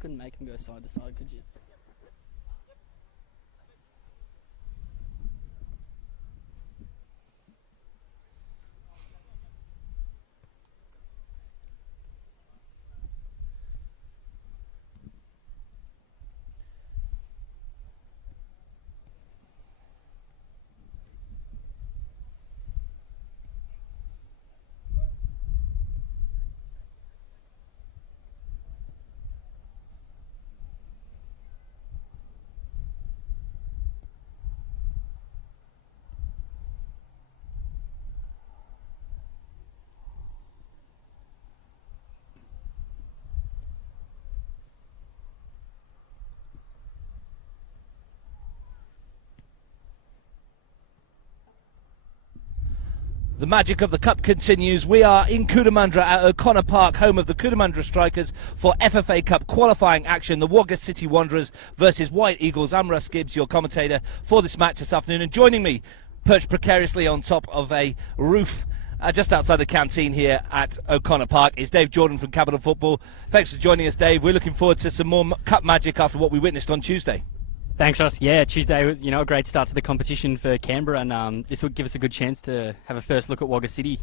couldn't make them go side to side, could you? The magic of the Cup continues. We are in Cootamundra at O'Connor Park, home of the Cootamundra Strikers for FFA Cup qualifying action. The Wagga City Wanderers versus White Eagles. I'm Russ Gibbs, your commentator for this match this afternoon. And joining me, perched precariously on top of a roof just outside the canteen here at O'Connor Park, is Dave Jordan from Capital Football. Thanks for joining us, Dave. We're looking forward to some more Cup magic after what we witnessed on Tuesday. Thanks, Ross. Yeah, Tuesday was, a great start to the competition for Canberra, and this would give us a good chance to have a first look at Wagga City.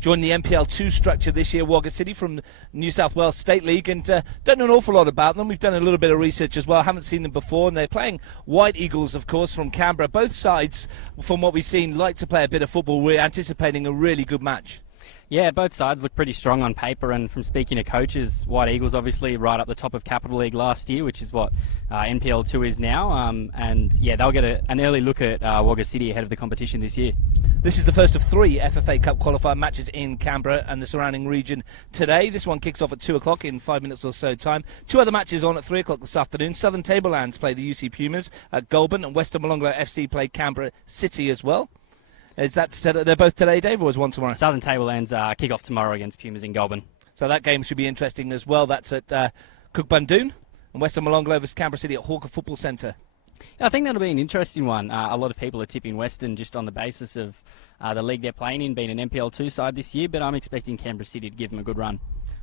Joined the NPL2 structure this year, Wagga City from New South Wales State League, and don't know an awful lot about them. We've done a little bit of research as well, haven't seen them before, and they're playing White Eagles, of course, from Canberra. Both sides, from what we've seen, like to play a bit of football. We're anticipating a really good match. Yeah, both sides look pretty strong on paper, and from speaking to coaches, White Eagles obviously right up the top of Capital League last year, which is what NPL2 is now, and yeah, they'll get an early look at Wagga City ahead of the competition this year. This is the first of 3 FFA Cup qualifier matches in Canberra and the surrounding region today. This one kicks off at 2 o'clock in 5 minutes or so time. 2 other matches on at 3 o'clock this afternoon. Southern Tablelands play the UC Pumas at Goulburn, and Western Molonglo FC play Canberra City as well. Is that they're both today, Dave, or is one tomorrow? Southern Tablelands kick off tomorrow against Pumas in Goulburn. So that game should be interesting as well. That's at Cookbundoon, and Western Molonglo versus Canberra City at Hawker Football Centre. I think that'll be an interesting one. A lot of people are tipping Western just on the basis of the league they're playing in, being an NPL2 side this year, but I'm expecting Canberra City to give them a good run.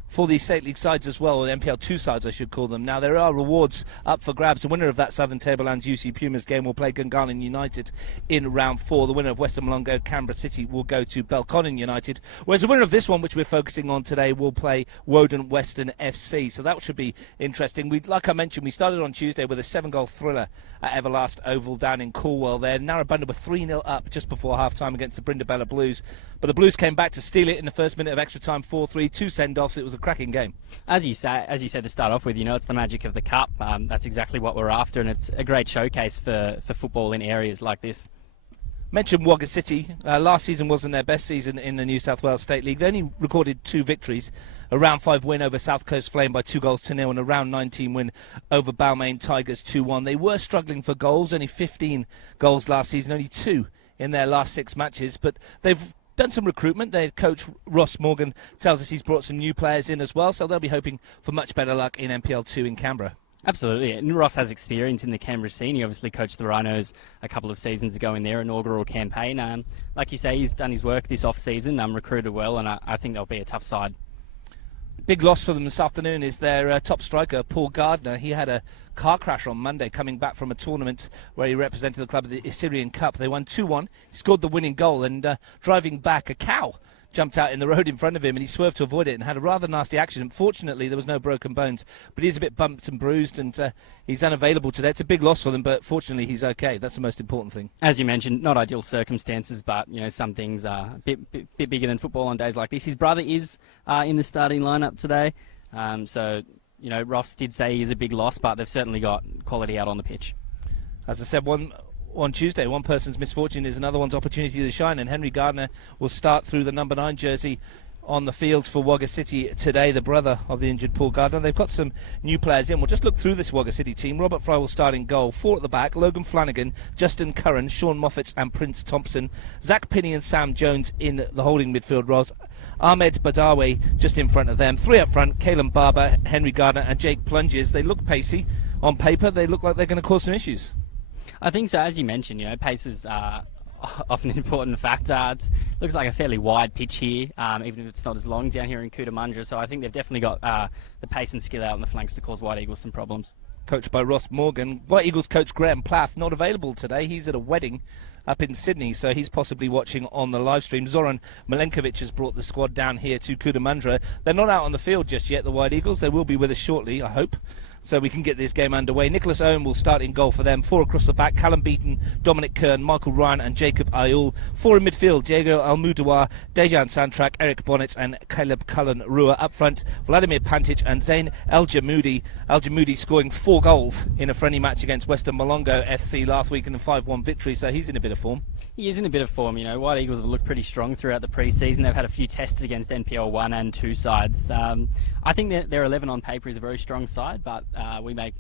For the State League sides as well, or NPL2 sides I should call them. Now there are rewards up for grabs. The winner of that Southern Tablelands UC Pumas game will play Gungahlin United in round 4. The winner of Western Molonglo Canberra City will go to Belconnen United. Whereas the winner of this one, which we're focusing on today, will play Woden Western FC. So that should be interesting. Like I mentioned, we started on Tuesday with a 7-goal thriller at Everlast Oval down in Cornwall there. Narrabundah were 3-0 up just before half-time against the Brindabella Blues. But the Blues came back to steal it in the first minute of extra time, 4-3, 2 send-offs. It was a cracking game. As you said to start off with, it's the magic of the Cup. That's exactly what we're after, and it's a great showcase for football in areas like this. Mentioned Wagga City. Last season wasn't their best season in the New South Wales State League. They only recorded 2 victories. A round 5 win over South Coast Flame by 2-0, and a round 19 win over Balmain Tigers 2-1. They were struggling for goals, only 15 goals last season, only 2 in their last 6 matches, but they've done some recruitment. Their coach Ross Morgan tells us he's brought some new players in as well, so they'll be hoping for much better luck in NPL2 in Canberra. Absolutely, and Ross has experience in the Canberra scene. He obviously coached the Rhinos a couple of seasons ago in their inaugural campaign. Like you say, he's done his work this off-season, recruited well, and I think they'll be a tough side. Big loss for them this afternoon is their top striker, Paul Gardner. He had a car crash on Monday coming back from a tournament where he represented the club at the Assyrian Cup. They won 2-1. He scored the winning goal, and driving back, a cow jumped out in the road in front of him, and he swerved to avoid it and had a rather nasty accident. Fortunately, there was no broken bones, but he's a bit bumped and bruised, and he's unavailable today. It's a big loss for them, but fortunately he's okay. That's the most important thing. As you mentioned, not ideal circumstances, but some things are a bit bigger than football on days like this. His brother is in the starting lineup today, so Ross did say he's a big loss, but they've certainly got quality out on the pitch. As I said, on Tuesday, one person's misfortune is another one's opportunity to shine, and Henry Gardner will start through the number 9 jersey on the field for Wagga City today, the brother of the injured Paul Gardner. They've got some new players in. We'll just look through this Wagga City team. Robert Fry will start in goal. 4 at the back: Logan Flanagan, Justin Curran, Sean Moffat and Prince Thompson. Zach Pinney and Sam Jones in the holding midfield roles. Ahmed Badawi just in front of them. 3 up front: Caelan Barber, Henry Gardner and Jake Plunges. They look pacey. On paper, they look like they're going to cause some issues. I think so. As you mentioned, pace is often an important factor. It looks like a fairly wide pitch here, even if it's not as long down here in Cootamundra. So I think they've definitely got the pace and skill out on the flanks to cause White Eagles some problems. Coached by Ross Morgan. White Eagles coach Graham Plath not available today. He's at a wedding up in Sydney, so he's possibly watching on the live stream. Zoran Milenkovic has brought the squad down here to Cootamundra. They're not out on the field just yet, the White Eagles. They will be with us shortly, I hope, so we can get this game underway. Nicholas Owen will start in goal for them. 4 across the back: Callum Beaton, Dominic Kern, Michael Ryan and Jacob Ayul. 4 in midfield: Diego Almudawar, Dejan Santrak, Eric Bonnet and Caleb Cullen Rua. Up front, Vladimir Pantic and Zain El Jamoudi. El Jamoudi scoring 4 goals in a friendly match against Western Molongo FC last week in a 5-1 victory, so he's in a bit of form. He is in a bit of form. White Eagles have looked pretty strong throughout the pre-season. They've had a few tests against NPL 1 and 2 sides. I think that their 11 on paper is a very strong side, but we may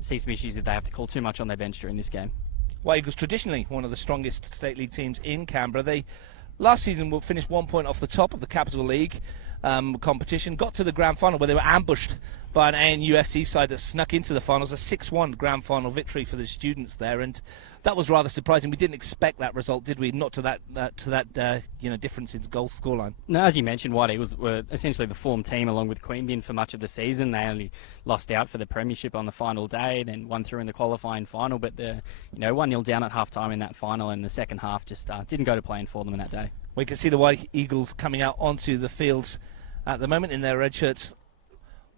see some issues if they have to call too much on their bench during this game. White Eagles traditionally one of the strongest State League teams in Canberra. They last season will finish 1 point off the top of the Capital League competition, got to the grand final where they were ambushed by an ANUFC side that snuck into the finals. A 6-1 grand final victory for the students there, and that was rather surprising. We didn't expect that result, did we? Not to that difference in goal scoreline. No, as you mentioned, White Eagles were essentially the form team along with Queanbeyan for much of the season. They only lost out for the premiership on the final day, then won through in the qualifying final. But 1-0 down at half time in that final, and the second half just didn't go to plan for them in that day. We can see the White Eagles coming out onto the fields at the moment in their red shirts,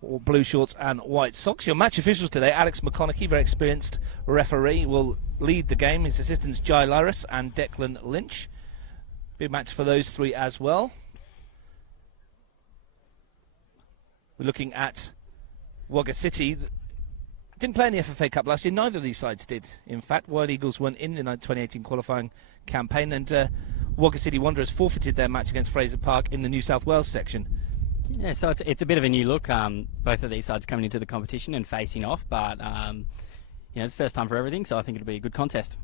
or blue shorts and white socks. Your match officials today: Alex McConaughey, very experienced referee, will lead the game. His assistants Jai Lyris and Declan Lynch. Big match for those 3 as well. We're looking at Wagga City. Didn't play in the FFA Cup last year. Neither of these sides did. In fact, White Eagles won in the 2018 qualifying campaign, and Wagga City Wanderers forfeited their match against Fraser Park in the New South Wales section. Yeah, so it's a bit of a new look. Both of these sides coming into the competition and facing off, but it's the first time for everything, so I think it'll be a good contest.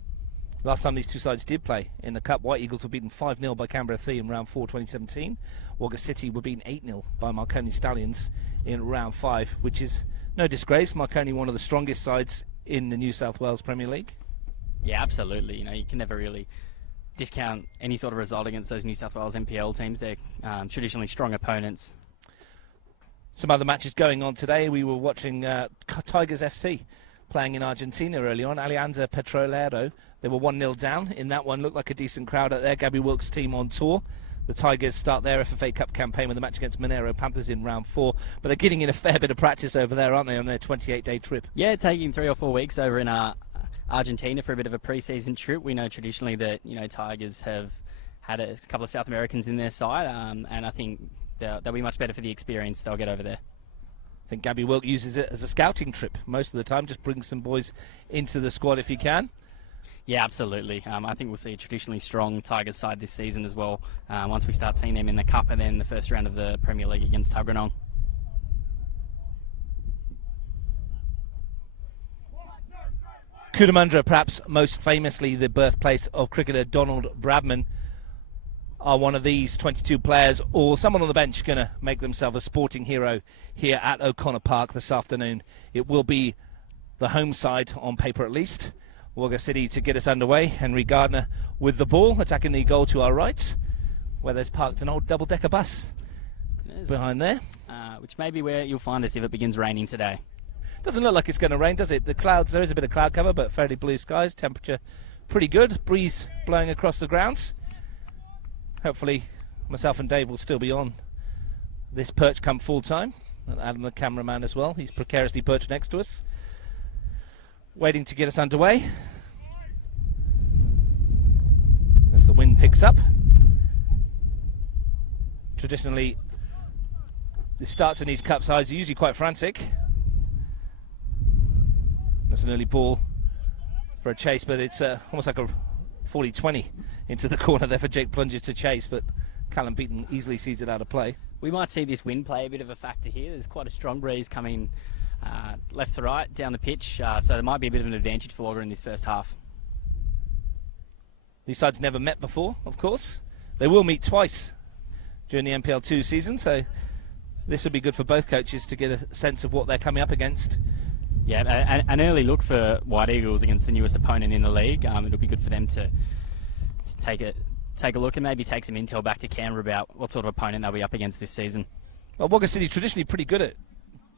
Last time these 2 sides did play in the Cup, White Eagles were beaten 5-0 by Canberra FC in round 4 2017. Wagga City were beaten 8-0 by Marconi Stallions in round 5, which is no disgrace. Marconi, one of the strongest sides in the New South Wales Premier League. Yeah, absolutely. You can never really discount any sort of result against those New South Wales NPL teams. They're traditionally strong opponents. Some other matches going on today. We were watching Tigers FC playing in Argentina early on. Alianza Petrolero, they were 1-0 down in that one. Looked like a decent crowd out there. Gabby Wilkes' team on tour. The Tigers start their FFA Cup campaign with a match against Monero Panthers in round 4. But they're getting in a fair bit of practice over there, aren't they, on their 28-day trip? Yeah, taking 3 or 4 weeks over in Argentina for a bit of a pre-season trip. We know traditionally that Tigers have had a couple of South Americans in their side, and I think they'll be much better for the experience they'll get over there. I think Gabby Wilk uses it as a scouting trip most of the time, just brings some boys into the squad if he can. Yeah, absolutely. I think we'll see a traditionally strong Tigers side this season as well, once we start seeing them in the Cup and then the first round of the Premier League against Tuggeranong. Cootamundra, perhaps most famously the birthplace of cricketer Donald Bradman. Are one of these 22 players or someone on the bench going to make themselves a sporting hero here at O'Connor Park this afternoon? It will be the home side, on paper at least. Wagga City to get us underway. Henry Gardner with the ball, attacking the goal to our right, where there's parked an old double-decker bus behind there. Which may be where you'll find us if it begins raining today. Doesn't look like it's going to rain, does it? The clouds, there is a bit of cloud cover, but fairly blue skies. Temperature pretty good. Breeze blowing across the grounds. Hopefully myself and Dave will still be on this perch come full time. And Adam, the cameraman, as well. He's precariously perched next to us, waiting to get us underway. As the wind picks up. Traditionally, the starts in these cup sides are usually quite frantic. That's an early ball for a chase, but it's almost like a 40-20 into the corner there for Jake Plunges to chase, but Callum Beaton easily sees it out of play. We might see this wind play a bit of a factor here. There's quite a strong breeze coming left to right down the pitch, so there might be a bit of an advantage for Wagga in this first half. These sides never met before, of course. They will meet twice during the NPL2 season, so this will be good for both coaches to get a sense of what they're coming up against. Yeah, an early look for White Eagles against the newest opponent in the league. It'll be good for them to take a look and maybe take some intel back to Canberra about what sort of opponent they'll be up against this season. Well, Wagga City traditionally pretty good at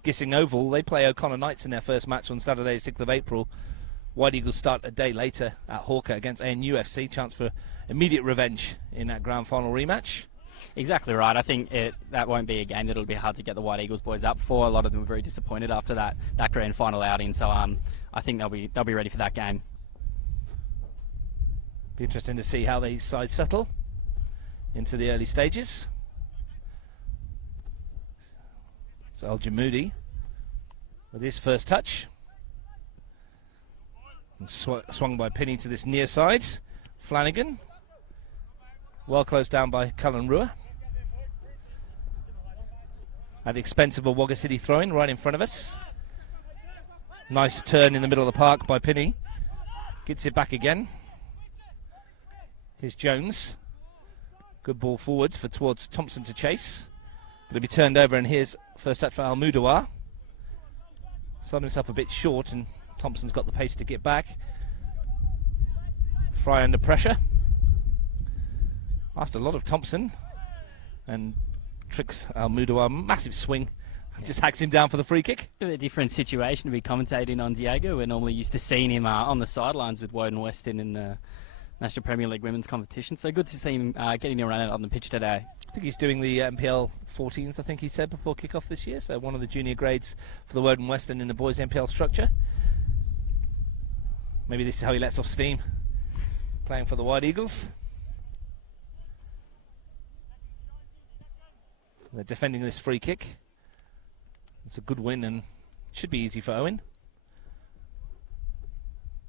Gissing Oval. They play O'Connor Knights in their first match on Saturday, 6th of April. White Eagles start a day later at Hawker against ANUFC. Chance for immediate revenge in that grand final rematch. Exactly right. I think that won't be a game that'll be hard to get the White Eagles boys up for. A lot of them were very disappointed after that grand final outing. So I think they'll be ready for that game. Be interesting to see how they side settle into the early stages. So Al Jamoudi with his first touch. And swung by Pinney to this near side. Flanagan. Well closed down by Cullen Rua. At the expense of a Wagga City throw-in right in front of us. Nice turn in the middle of the park by Pinney. Gets it back again. Here's Jones. Good ball forwards towards Thompson to chase. But it'll be turned over, and here's first touch for Al Mudawar. Sold himself a bit short, and Thompson's got the pace to get back. Fry under pressure. Asked a lot of Thompson, and tricks Al Mudawar. Massive swing. Just hacks him down for the free kick. A different situation to be commentating on, Diego. We're normally used to seeing him on the sidelines with Woden Weston in the National Premier League women's competition. So good to see him getting a run out on the pitch today. I think he's doing the MPL 14th, I think he said, before kick-off this year. So one of the junior grades for the Woden Western in the boys' MPL structure. Maybe this is how he lets off steam, playing for the White Eagles. They're defending this free kick. It's a good win and should be easy for Owen.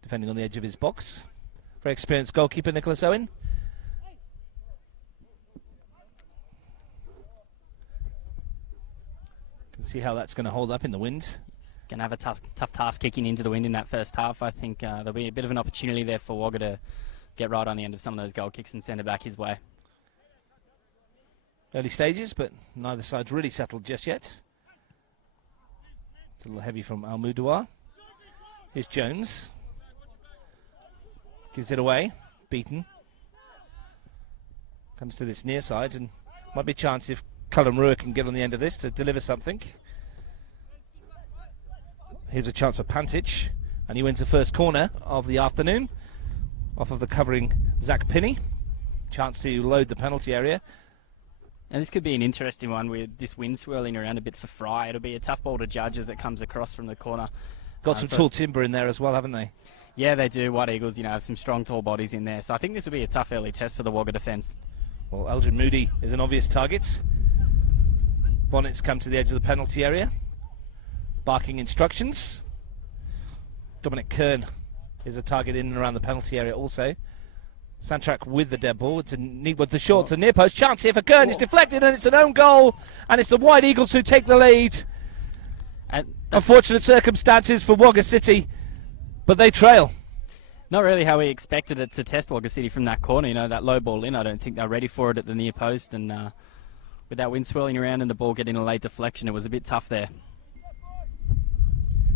Defending on the edge of his box. Very experienced goalkeeper, Nicholas Owen. Can see how that's going to hold up in the wind. He's going to have a tough task kicking into the wind in that first half. I think there'll be a bit of an opportunity there for Wagga to get right on the end of some of those goal kicks and send it back his way. Early stages, but neither side's really settled just yet. It's a little heavy from Al Mudawar. Here's Jones. Gives it away. Beaten. Comes to this near side, and might be a chance if Cullen Rua can get on the end of this to deliver something. Here's a chance for Pantic, and he wins the first corner of the afternoon off of the covering Zach Pinney. Chance to load the penalty area. And this could be an interesting one with this wind swirling around a bit for Fry. It'll be a tough ball to judge as it comes across from the corner. Got some tall timber in there as well, haven't they? Yeah, they do. White Eagles, have some strong, tall bodies in there. So I think this will be a tough early test for the Wagga defence. Well, Elgin Moody is an obvious target. Bonnets come to the edge of the penalty area. Barking instructions. Dominic Kern is a target in and around the penalty area also. Santrak with the dead ball. It's a neat with the short to near post. Chance here for Kern. It's deflected and it's an own goal. And it's the White Eagles who take the lead. Unfortunate circumstances for Wagga City, but they trail. Not really how we expected it to test Wagga City from that corner. That low ball in. I don't think they're ready for it at the near post. And with that wind swirling around and the ball getting a late deflection, it was a bit tough there.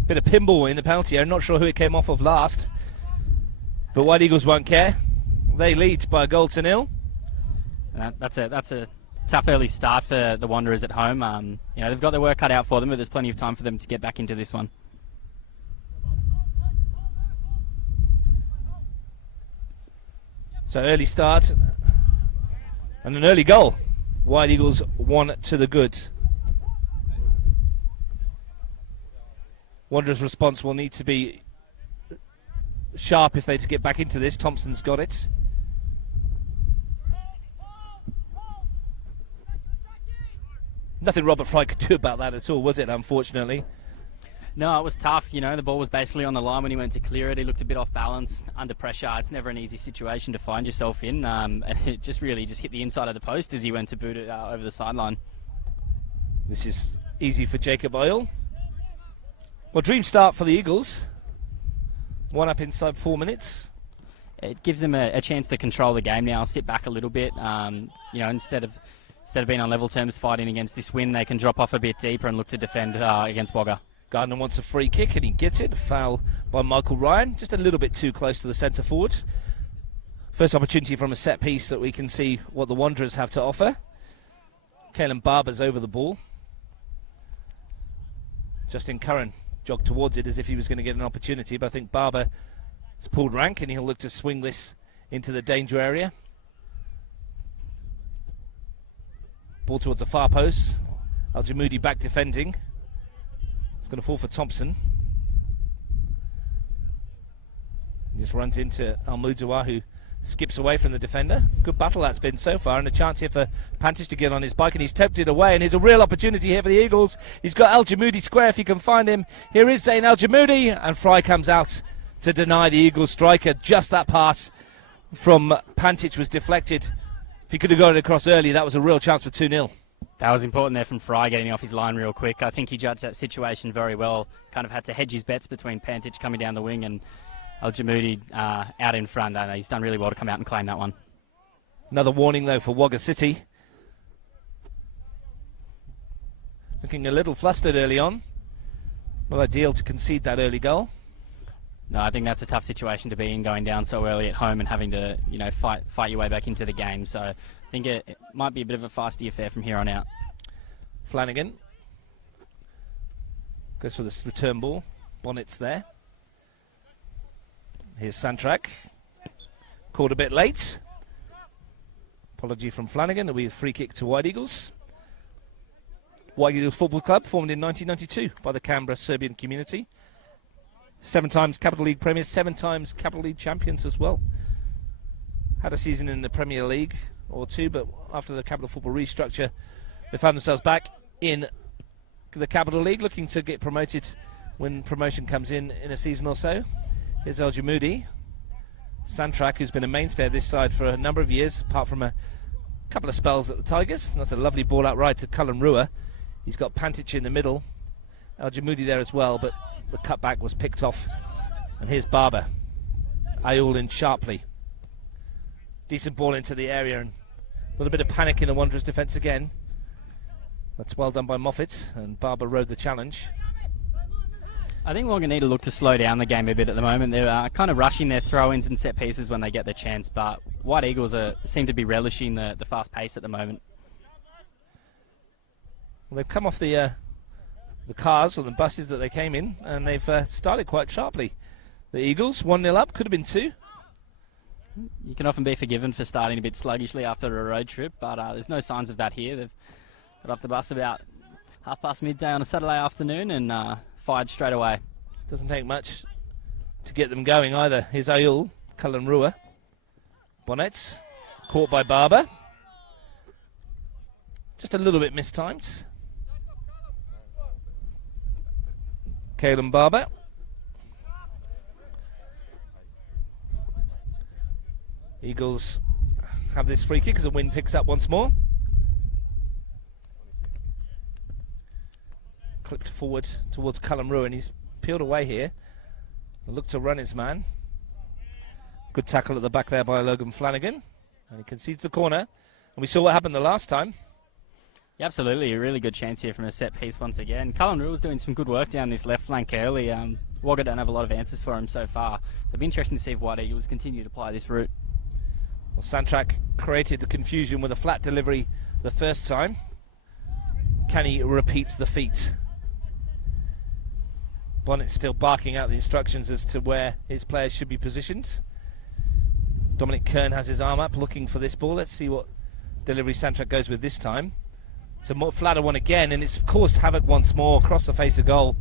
Bit of pinball in the penalty area. Not sure who it came off of last. But White Eagles won't care. They lead by a goal to 0. That's a tough early start for the Wanderers at home. They've got their work cut out for them, but there's plenty of time for them to get back into this one. So early start and an early goal. White Eagles 1 to the good. Wanderers' response will need to be sharp if they're to get back into this. Thompson's got it. Nothing Robert Fry could do about that at all, was it, unfortunately? No, it was tough. The ball was basically on the line when he went to clear it. He looked a bit off balance under pressure. It's never an easy situation to find yourself in. And it just hit the inside of the post as he went to boot it over the sideline. This is easy for Jacob Oil. Well, dream start for the Eagles. 1 up inside 4 minutes. It gives them a chance to control the game now, sit back a little bit. Instead of being on level terms fighting against this win, they can drop off a bit deeper and look to defend against Wagga. Gardner wants a free kick and he gets it. A foul by Michael Ryan. Just a little bit too close to the centre forward. First opportunity from a set piece that we can see what the Wanderers have to offer. Caelan Barber's over the ball. Justin Curran jogged towards it as if he was going to get an opportunity, but I think Barber has pulled rank and he'll look to swing this into the danger area. Ball towards the far post. Al Jamoudi back defending. It's going to fall for Thompson. He just runs into Al Mudawa, who skips away from the defender. Good battle that's been so far, and a chance here for Pantic to get on his bike, and he's tempted away, and here's a real opportunity here for the Eagles. He's got Al Jamoudi square if he can find him. Here is Zayn Al Jamoudi, and Fry comes out to deny the Eagles striker. Just that pass from Pantic was deflected. If he could have got it across early, that was a real chance for 2-0. That was important there from Fry, getting off his line real quick. I think he judged that situation very well. Kind of had to hedge his bets between Pantic coming down the wing and Al Jamoudi out in front. He's done really well to come out and claim that one. Another warning, though, for Wagga City. Looking a little flustered early on. Not ideal to concede that early goal. No, I think that's a tough situation to be in, going down so early at home and having to, fight your way back into the game. So I think it might be a bit of a feisty affair from here on out. Flanagan goes for this return ball. Bonnet's there. Here's Santrak. Called a bit late. Apology from Flanagan. It'll be a free kick to White Eagles. White Eagles Football Club, formed in 1992 by the Canberra Serbian community. 7 times Capital League premiers, 7 times Capital League champions as well. Had a season in the Premier League or 2, but after the Capital Football restructure, they found themselves back in the Capital League, looking to get promoted when promotion comes in a season or so. Here's Al Jamoudi. Santrak, who's been a mainstay of this side for a number of years, apart from a couple of spells at the Tigers. And that's a lovely ball out right to Cullen Rua. He's got Pantic in the middle. Al Jamoudi there as well, but the cutback was picked off. And here's Barber. Ayul in sharply. Decent ball into the area, and a little bit of panic in the Wanderers' defence again. That's well done by Moffat, and Barber rode the challenge. I think Wagga need to look to slow down the game a bit at the moment. They're kind of rushing their throw-ins and set pieces when they get the chance, but White Eagles seem to be relishing the fast pace at the moment. Well, they've come off the cars or the buses that they came in, and they've started quite sharply. The Eagles, 1-0 up, could have been 2. You can often be forgiven for starting a bit sluggishly after a road trip, but there's no signs of that here. They've got off the bus about midday midday on a Saturday afternoon and fired straight away. Doesn't take much to get them going either. Here's Ayul, Cullen Rua. Bonnets, caught by Barber. Just a little bit mistimed. Caelan Barber. Eagles have this free kick as the wind picks up once more. Clipped forward towards Cullen Rua, and he's peeled away here. Look to run his man. Good tackle at the back there by Logan Flanagan. And he concedes the corner. And we saw what happened the last time. Yeah, absolutely. A really good chance here from a set piece once again. Cullen Rule's doing some good work down this left flank early. Wagga don't have a lot of answers for him so far. It'll be interesting to see if White Eagles continue to apply this route. Well, Santrak created the confusion with a flat delivery the first time. Can he repeat the feat? Bonnet's still barking out the instructions as to where his players should be positioned. Dominic Kern has his arm up looking for this ball. Let's see what delivery Santrak goes with this time. It's a more flatter one again, and it's caused havoc once more across the face of goal.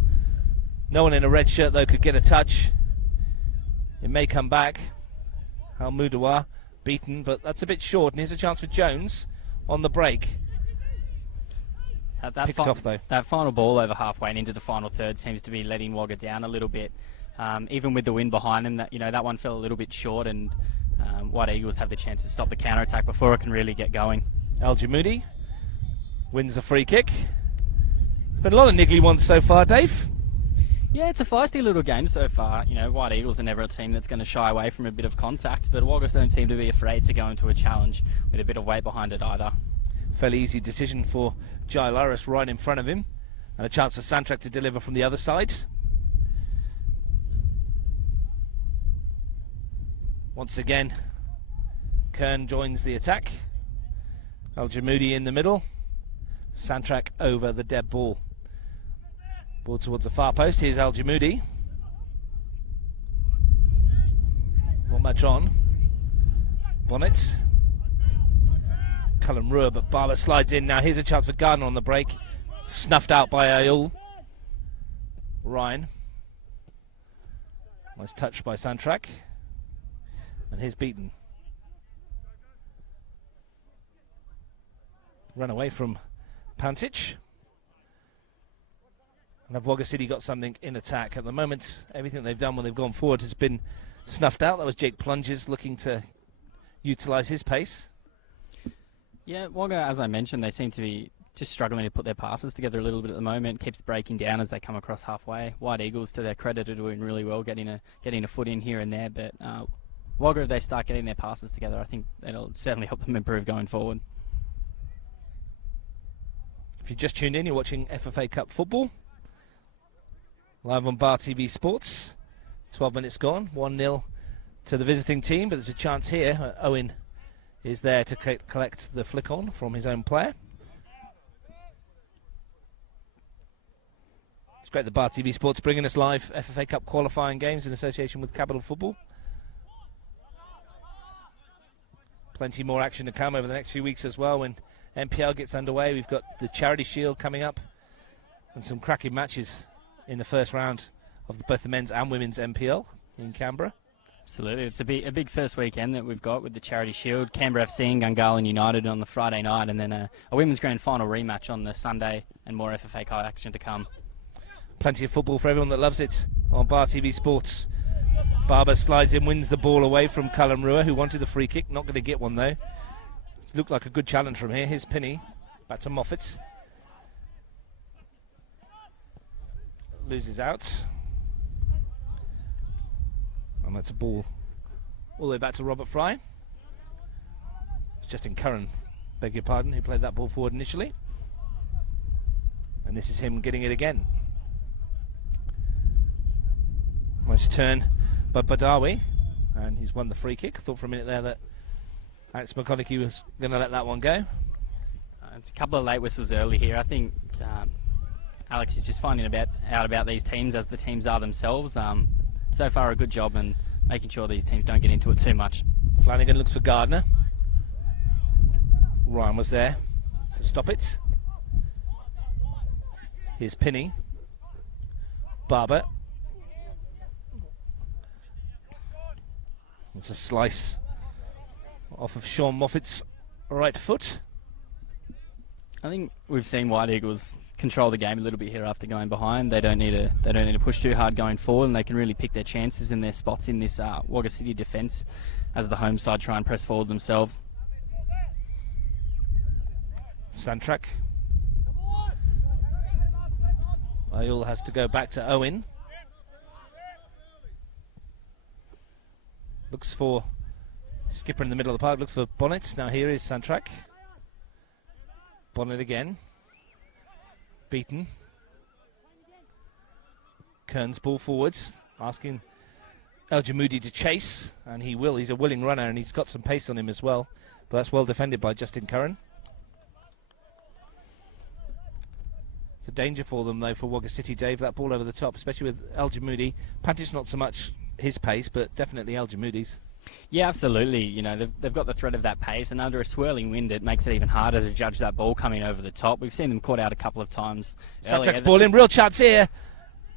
No one in a red shirt, though, could get a touch. It may come back. Al Mudawa beaten, but that's a bit short, and here's a chance for Jones on the break. Picked off, though. That final ball over halfway and into the final third seems to be letting Wagga down a little bit. Even with the wind behind them, that one fell a little bit short, and White Eagles have the chance to stop the counter-attack before it can really get going. Al Jamoudi wins the free kick. It's been a lot of niggly ones so far, Dave. Yeah, it's a feisty little game so far. White Eagles are never a team that's going to shy away from a bit of contact, but Wagga don't seem to be afraid to go into a challenge with a bit of weight behind it either. Fairly easy decision for Jai Laris right in front of him, and a chance for Santrak to deliver from the other side. Once again, Kern joins the attack. Al Jamoudi in the middle. Santrak over the dead ball. Ball towards the far post. Here's Al Jamoudi. Not much on. Bonnet. Cullen Ruhr, but Barber slides in. Now here's a chance for Gardner on the break. Snuffed out by Ayul. Ryan. Was touched by Santrak. And here's beaten. Run away from Pantic. And have Wagga City got something in attack? At the moment, everything they've done when they've gone forward has been snuffed out. That was Jake Plunges looking to utilise his pace. Yeah, Wagga, as I mentioned, they seem to be just struggling to put their passes together a little bit at the moment. Keeps breaking down as they come across halfway. White Eagles, to their credit, are doing really well, getting a foot in here and there. But Wagga, if they start getting their passes together, I think it'll certainly help them improve going forward. If you just tuned in, you're watching FFA Cup football. Live on Bar TV Sports. 12 minutes gone. 1-0 to the visiting team, but there's a chance here. Owen is there to collect the flick on from his own player. It's great that Bar TV Sports bringing us live FFA Cup qualifying games in association with Capital Football. Plenty more action to come over the next few weeks as well when NPL gets underway. We've got the Charity Shield coming up and some cracking matches in the first round of both the men's and women's NPL in Canberra. Absolutely. It's a big first weekend that we've got with the Charity Shield. Canberra FC and Gungahlin United on the Friday night, and then a women's grand final rematch on the Sunday, and more FFA Cup action to come. Plenty of football for everyone that loves it on Bar TV Sports. Barber slides in, wins the ball away from Cullen Ruhr, who wanted the free kick. Not going to get one though. It looked like a good challenge from here. Here's Pinney. Back to Moffat. Loses out. And that's a ball all the way back to Robert Fry. It's Justin Curran, beg your pardon, who played that ball forward initially. And this is him getting it again. Nice turn by Badawi. And he's won the free kick. I thought for a minute there that Alex McConaughey was going to let that one go. A couple of late whistles early here. I think Alex is just finding out about these teams as the teams are themselves. So far a good job and making sure these teams don't get into it too much. Flanagan looks for Gardner. Ryan was there to stop it. Here's Pinney. Barber. It's a slice off of Sean Moffat's right foot. I think we've seen White Eagles control the game a little bit here after going behind. They don't need to push too hard going forward, and they can really pick their chances in their spots in this Wagga City defence as the home side try and press forward themselves. Santrak. Ayul has to go back to Owen. Looks for skipper in the middle of the park. Looks for Bonnet. Now here is Santrak. Bonnet again. Beaten. Kern's ball forwards, asking El Jamoudi to chase, and he will. He's a willing runner, and he's got some pace on him as well. But that's well defended by Justin Curran. It's a danger for them, though, for Wagga City, Dave. That ball over the top, especially with El Jamoudi. Pantic not so much his pace, but definitely El Jamoudi's. Yeah, absolutely. You know, they've got the threat of that pace, and under a swirling wind, it makes it even harder to judge that ball coming over the top. We've seen them caught out a couple of times. Santrak's ball in, real chance here.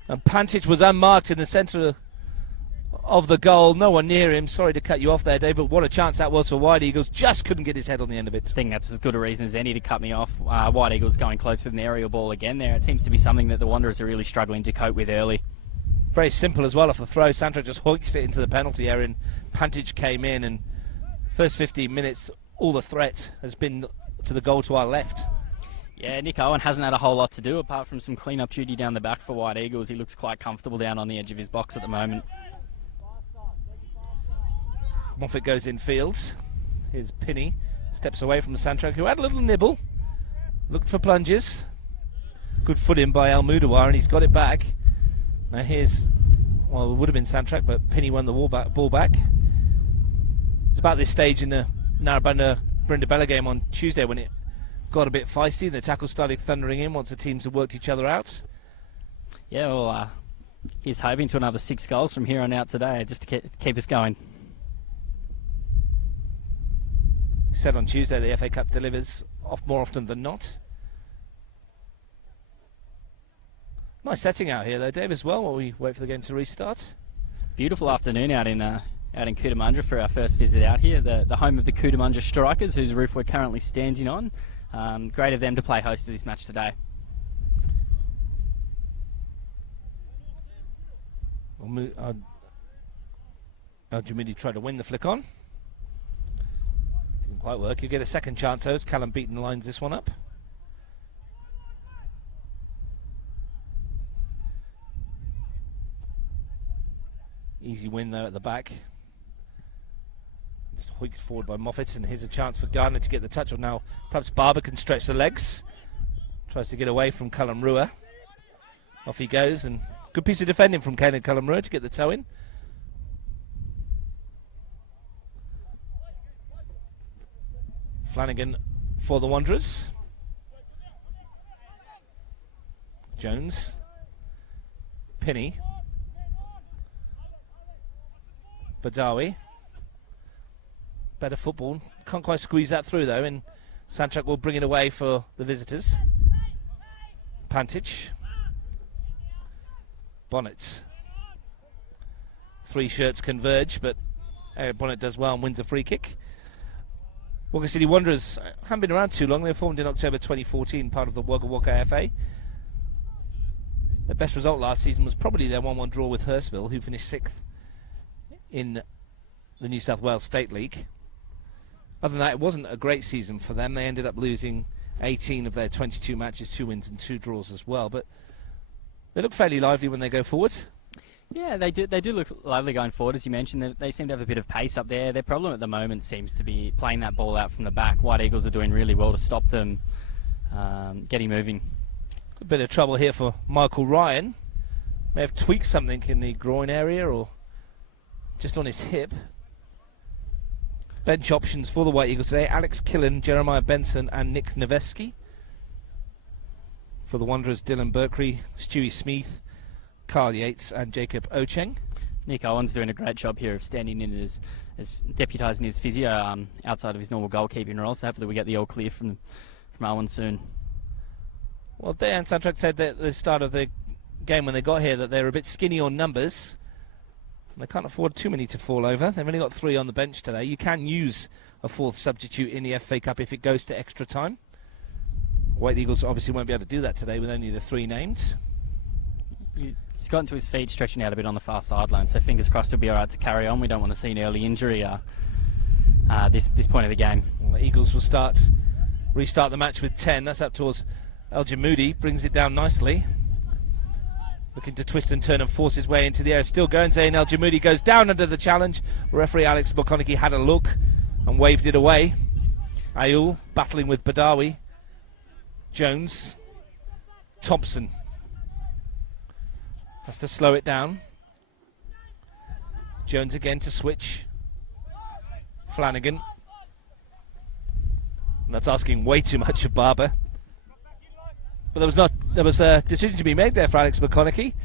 And Pantic was unmarked in the centre of the goal. No one near him. Sorry to cut you off there, Dave, but what a chance that was for White Eagles. Just couldn't get his head on the end of it. I think that's as good a reason as any to cut me off. White Eagles going close with an aerial ball again there. It seems to be something that the Wanderers are really struggling to cope with early. Very simple as well off the throw. Santrak just hoiks it into the penalty area, and Pantic came in, and first 15 minutes, all the threat has been to the goal to our left. Yeah, Nick Owen hasn't had a whole lot to do apart from some clean-up duty down the back for White Eagles. He looks quite comfortable down on the edge of his box at the moment. Moffat goes in fields. Here's Pinney. Steps away from Santrak, who had a little nibble. Looked for plunges. Good foot in by Al Mudawar, and he's got it back. Now here's, well, it would have been Santrak, but Pinney won the ball back. It's about this stage in the Narrabundah Brindabella game on Tuesday when it got a bit feisty. The tackles started thundering in once the teams had worked each other out. Yeah, well, he's hoping to another 6 goals from here on out today, just to keep us going. Said on Tuesday the FA Cup delivers more often than not. Nice setting out here though, Dave, as well, while we wait for the game to restart. It's a beautiful afternoon out in Cootamundra for our first visit out here, the home of the Cootamundra Strikers, whose roof we're currently standing on. Great of them to play host to this match today. Al-Jamidi tried to win the flick on. Didn't quite work. You get a second chance though as Callum Beaton lines this one up. Easy win though at the back. Just hoiked forward by Moffat, and here's a chance for Gardner to get the touch on now. Perhaps Barber can stretch the legs. Tries to get away from Callum Rua. Off he goes, and good piece of defending from Caelan Callum Rua to get the toe in. Flanagan for the Wanderers. Jones. Pinney. Badawi. Better football. Can't quite squeeze that through though, and Santrak will bring it away for the visitors. Pantic. Bonnet. 3 shirts converge, but Eric Bonnet does well and wins a free kick. Wagga City Wanderers haven't been around too long. They were formed in October 2014, part of the Wagga FFA. Their best result last season was probably their 1-1 draw with Hurstville, who finished 6th in the New South Wales State League. Other than that, it wasn't a great season for them. They ended up losing 18 of their 22 matches, 2 wins and 2 draws as well. But they look fairly lively when they go forward. Yeah, they do look lively going forward, as you mentioned. They seem to have a bit of pace up there. Their problem at the moment seems to be playing that ball out from the back. White Eagles are doing really well to stop them getting moving. A bit of trouble here for Michael Ryan. May have tweaked something in the groin area or just on his hip. Bench options for the White Eagles today: Alex Killen, Jeremiah Benson and Nick Noveski. For the Wanderers, Dylan Berkery, Stewie Smith, Carl Yates and Jacob Ocheng. Nick Owen's doing a great job here of standing in as deputising his physio outside of his normal goalkeeping role, so hopefully we get the all clear from Owen soon. Well, Dan Santrak said that at the start of the game when they got here that they were a bit skinny on numbers. They can't afford too many to fall over. They've only got 3 on the bench today. You can use a 4th substitute in the FA Cup if it goes to extra time. White Eagles obviously won't be able to do that today with only the 3 names. He's gotten to his feet, stretching out a bit on the far sideline, so fingers crossed he'll be alright to carry on. We don't want to see an early injury this point of the game. Well, the Eagles will restart the match with 10. That's up towards El-Jamoudi. Brings it down nicely. Looking to twist and turn and force his way into the air. Still going, Zayn El-Jamoudi goes down under the challenge. Referee Alex McConaughey had a look and waved it away. Ayul battling with Badawi. Jones. Thompson has to slow it down. Jones again to switch. Flanagan. And that's asking way too much of Barber. But there was a decision to be made there for Alex McConaughey.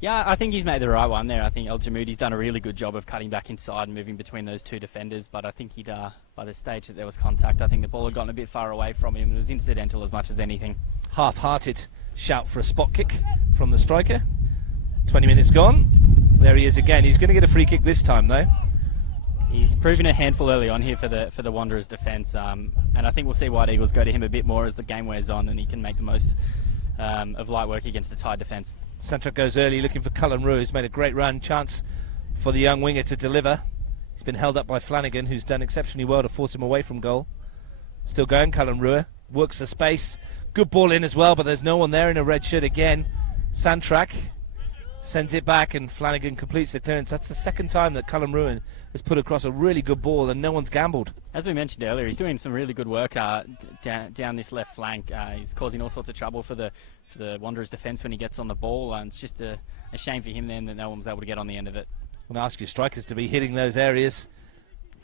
Yeah, I think he's made the right one there. I think El-Jamoudi's done a really good job of cutting back inside and moving between those 2 defenders, but I think he'd, by the stage that there was contact, I think the ball had gotten a bit far away from him. It was incidental as much as anything. Half-hearted shout for a spot kick from the striker. 20 minutes gone. There he is again. He's going to get a free kick this time, though. He's proven a handful early on here for the Wanderers' defence, and I think we'll see White Eagles go to him a bit more as the game wears on, and he can make the most of light work against a tight defence. Santrak goes early looking for Cullen Rue, who's made a great run. Chance for the young winger to deliver. He's been held up by Flanagan, who's done exceptionally well to force him away from goal. Still going, Cullen Rue. Works the space. Good ball in as well, but there's no one there in a red shirt again. Santrak sends it back and Flanagan completes the clearance. That's the second time that Cullen Ruin has put across a really good ball and no one's gambled. As we mentioned earlier, he's doing some really good work down this left flank. He's causing all sorts of trouble for the Wanderers defence when he gets on the ball, and it's just a shame for him then that no one was able to get on the end of it. I'm going to ask your strikers to be hitting those areas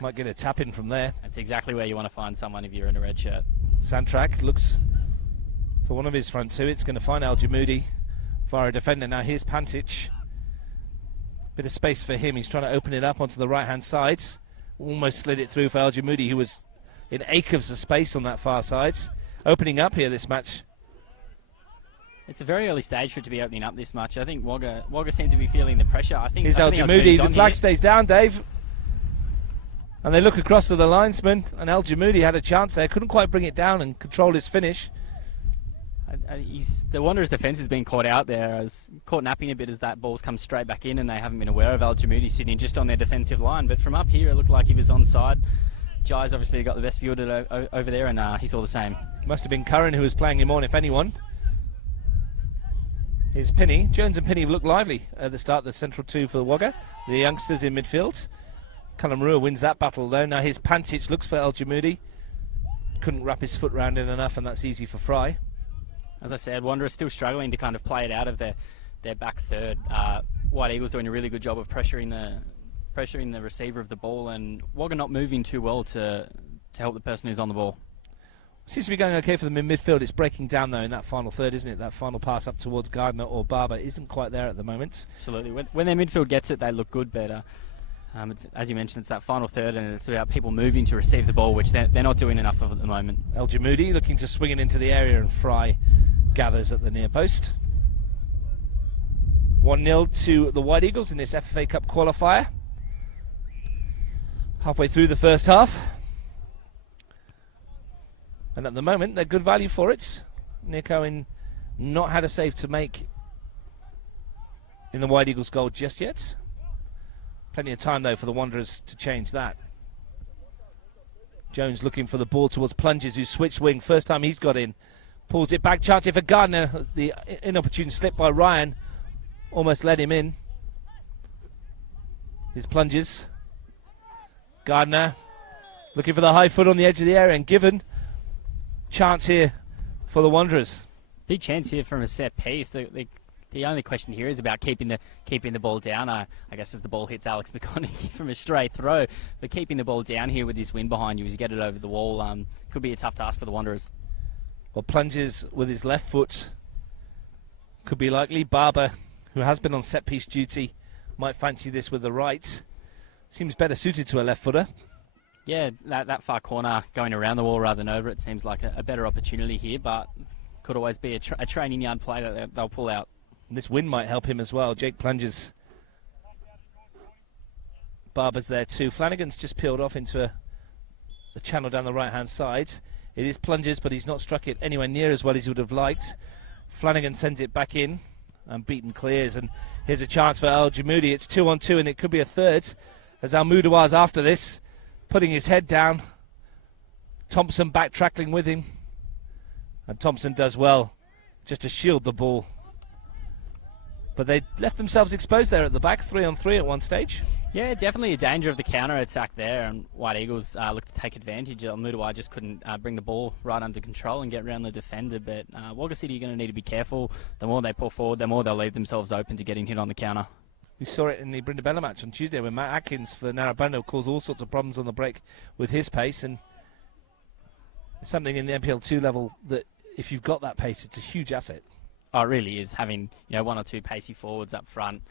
Might get a tap in from there. That's exactly where you want to find someone if you're in a red shirt. Santrak looks for one of his front two. It's going to find Al Jamoudi via a defender. Now here's Pantic. Bit of space for him. He's trying to open it up onto the right-hand side. Almost slid it through for Al Jamoudi, who was in acres of space on that far side. Opening up here this match. It's a very early stage for it to be opening up this much. I think Wagga seem to be feeling the pressure. I think here's Al Jamoudi. The flag stays down, Dave. And they look across to the linesman, and Al Jamoudi had a chance there. Couldn't quite bring it down and control his finish. The Wanderers' defence has been caught out there, caught napping a bit as that ball's come straight back in, and they haven't been aware of Al Jamoudi sitting just on their defensive line. But from up here, it looked like he was onside. Jai's obviously got the best view of it over there, and he saw the same. Must have been Curran who was playing him on, if anyone. Here's Pinney. Jones and Pinney look lively at the start of the central two for the Wagga. The youngsters in midfield. Callum Rua wins that battle though. Now here's Pantic, looks for Al Jamoudi. Couldn't wrap his foot round it enough, and that's easy for Fry. As I said, Wanderers still struggling to kind of play it out of their back third. White Eagles doing a really good job of pressuring the receiver of the ball, and Wagga not moving too well to help the person who's on the ball. Seems to be going okay for them in midfield. It's breaking down though in that final third, isn't it? That final pass up towards Gardner or Barber isn't quite there at the moment. Absolutely. When their midfield gets it, they look good, but as you mentioned, it's that final third, and it's about people moving to receive the ball, which they're not doing enough of at the moment. El Jamoudi looking to swing it into the area, and Fry gathers at the near post. 1-0 to the White Eagles in this FFA Cup qualifier. Halfway through the first half. And at the moment, they're good value for it. Nick Owen not had a save to make in the White Eagles goal just yet. Plenty of time, though, for the Wanderers to change that. Jones looking for the ball towards Plunges, who switched wing. First time he's got in. Pulls it back. Chance here for Gardner. The inopportune slip by Ryan almost let him in. His Plunges. Gardner looking for the high foot on the edge of the area, and given chance here for the Wanderers. Big chance here from a set piece. The only question here is about keeping the ball down. I guess as the ball hits Alex McConaughey from a straight throw, but keeping the ball down here with this wind behind you as you get it over the wall could be a tough task for the Wanderers. Well, Plunges with his left foot could be likely. Barber, who has been on set piece duty, might fancy this with the right. Seems better suited to a left footer. Yeah, that far corner going around the wall rather than over it seems like a better opportunity here, but could always be a training yard play that they'll pull out. And this wind might help him as well. Jake Plunges. Barber's there too. Flanagan's just peeled off into a channel down the right-hand side. It is Plunges, but he's not struck it anywhere near as well as he would have liked. Flanagan sends it back in, and Beaton clears. And here's a chance for Al Jamoudi. It's 2-on-2, and it could be a third, as Al Mudawar's after this, putting his head down. Thompson backtracking with him, and Thompson does well just to shield the ball. But they left themselves exposed there at the back, 3-on-3 at one stage. Yeah, definitely a danger of the counter-attack there, and White Eagles looked to take advantage. Mudawar just couldn't bring the ball right under control and get around the defender, but Wagga City are going to need to be careful. The more they pull forward, the more they'll leave themselves open to getting hit on the counter. We saw it in the Brindabella match on Tuesday when Matt Atkins for Narrabundah caused all sorts of problems on the break with his pace, and it's something in the NPL2 level that if you've got that pace, it's a huge asset. Oh, it really is. Having one or two pacey forwards up front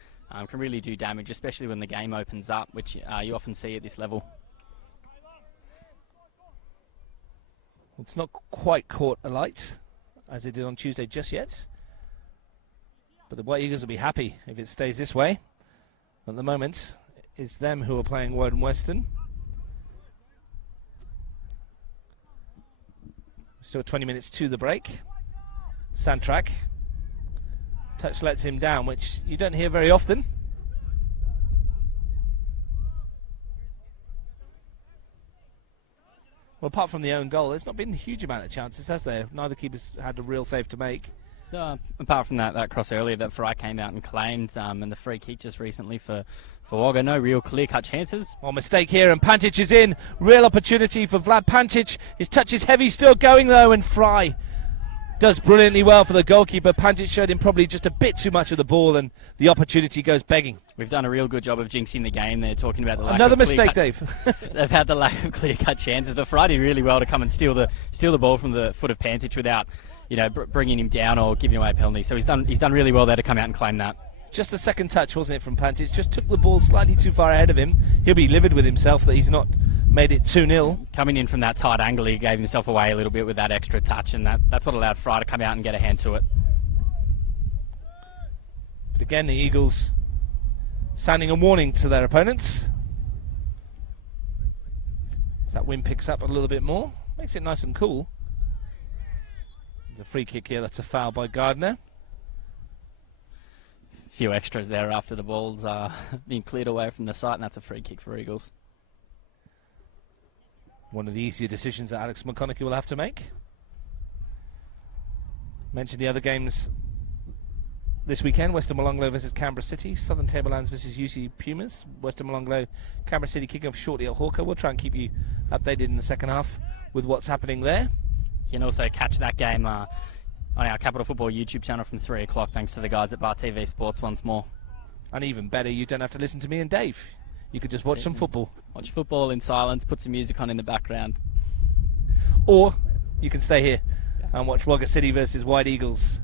can really do damage, especially when the game opens up, which you often see at this level. It's not quite caught alight as it did on Tuesday just yet, but the White Eagles will be happy if it stays this way. At the moment, it's them who are playing Woden Western. Still 20 minutes to the break. Santrak. Touch lets him down, which you don't hear very often. Well, apart from the own goal, there's not been a huge amount of chances, has there? Neither keepers had a real save to make. Apart from that cross earlier that Fry came out and claimed, and the free kick just recently for Wagga, no real clear-cut chances. Well, mistake here, and Pantic is in. Real opportunity for Vlad Pantic. His touch is heavy, still going though, and Fry does brilliantly well for the goalkeeper. Panjic showed him probably just a bit too much of the ball, and the opportunity goes begging. We've done a real good job of jinxing the game there, talking about the lack Another of mistake, Dave. They've had the lack of clear-cut chances, but Friday really well to come and steal the ball from the foot of Pantic without, bringing him down or giving away a penalty. So he's done really well there to come out and claim that. Just a second touch, wasn't it, from Pantic? Just took the ball slightly too far ahead of him. He'll be livid with himself that he's not made it 2-0. Coming in from that tight angle, he gave himself away a little bit with that extra touch, and that's what allowed Fry to come out and get a hand to it. But again, the Eagles sounding a warning to their opponents. As that wind picks up a little bit more, makes it nice and cool. The free kick here, that's a foul by Gardner. Few extras there after the ball's being cleared away from the site, and that's a free kick for Eagles. One of the easier decisions that Alex McConaughey will have to make. Mentioned the other games this weekend: Western Molonglo versus Canberra City, Southern Tablelands versus UC Pumas. Western Molonglo, Canberra City kicking off shortly at Hawker. We'll try and keep you updated in the second half with what's happening there. You can also catch that game on our Capital Football YouTube channel from 3 o'clock, thanks to the guys at Bar TV Sports once more. And even better, you don't have to listen to me and Dave. You could just watch some football. Watch football in silence, put some music on in the background. Or you can stay here and watch Wagga City versus White Eagles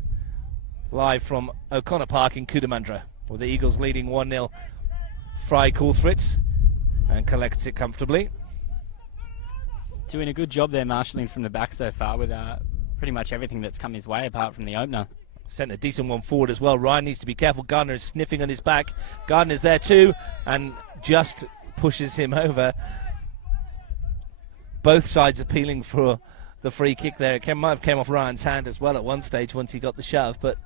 live from O'Connor Park in Cootamundra, with the Eagles leading 1-0. Fry calls for it and collects it comfortably. Doing a good job there marshalling from the back so far with pretty much everything that's come his way apart from the opener. Sent a decent one forward as well. Ryan needs to be careful. Gardner is sniffing on his back. Gardner's there too and just pushes him over. Both sides appealing for the free kick there. It might have came off Ryan's hand as well at one stage once he got the shove, but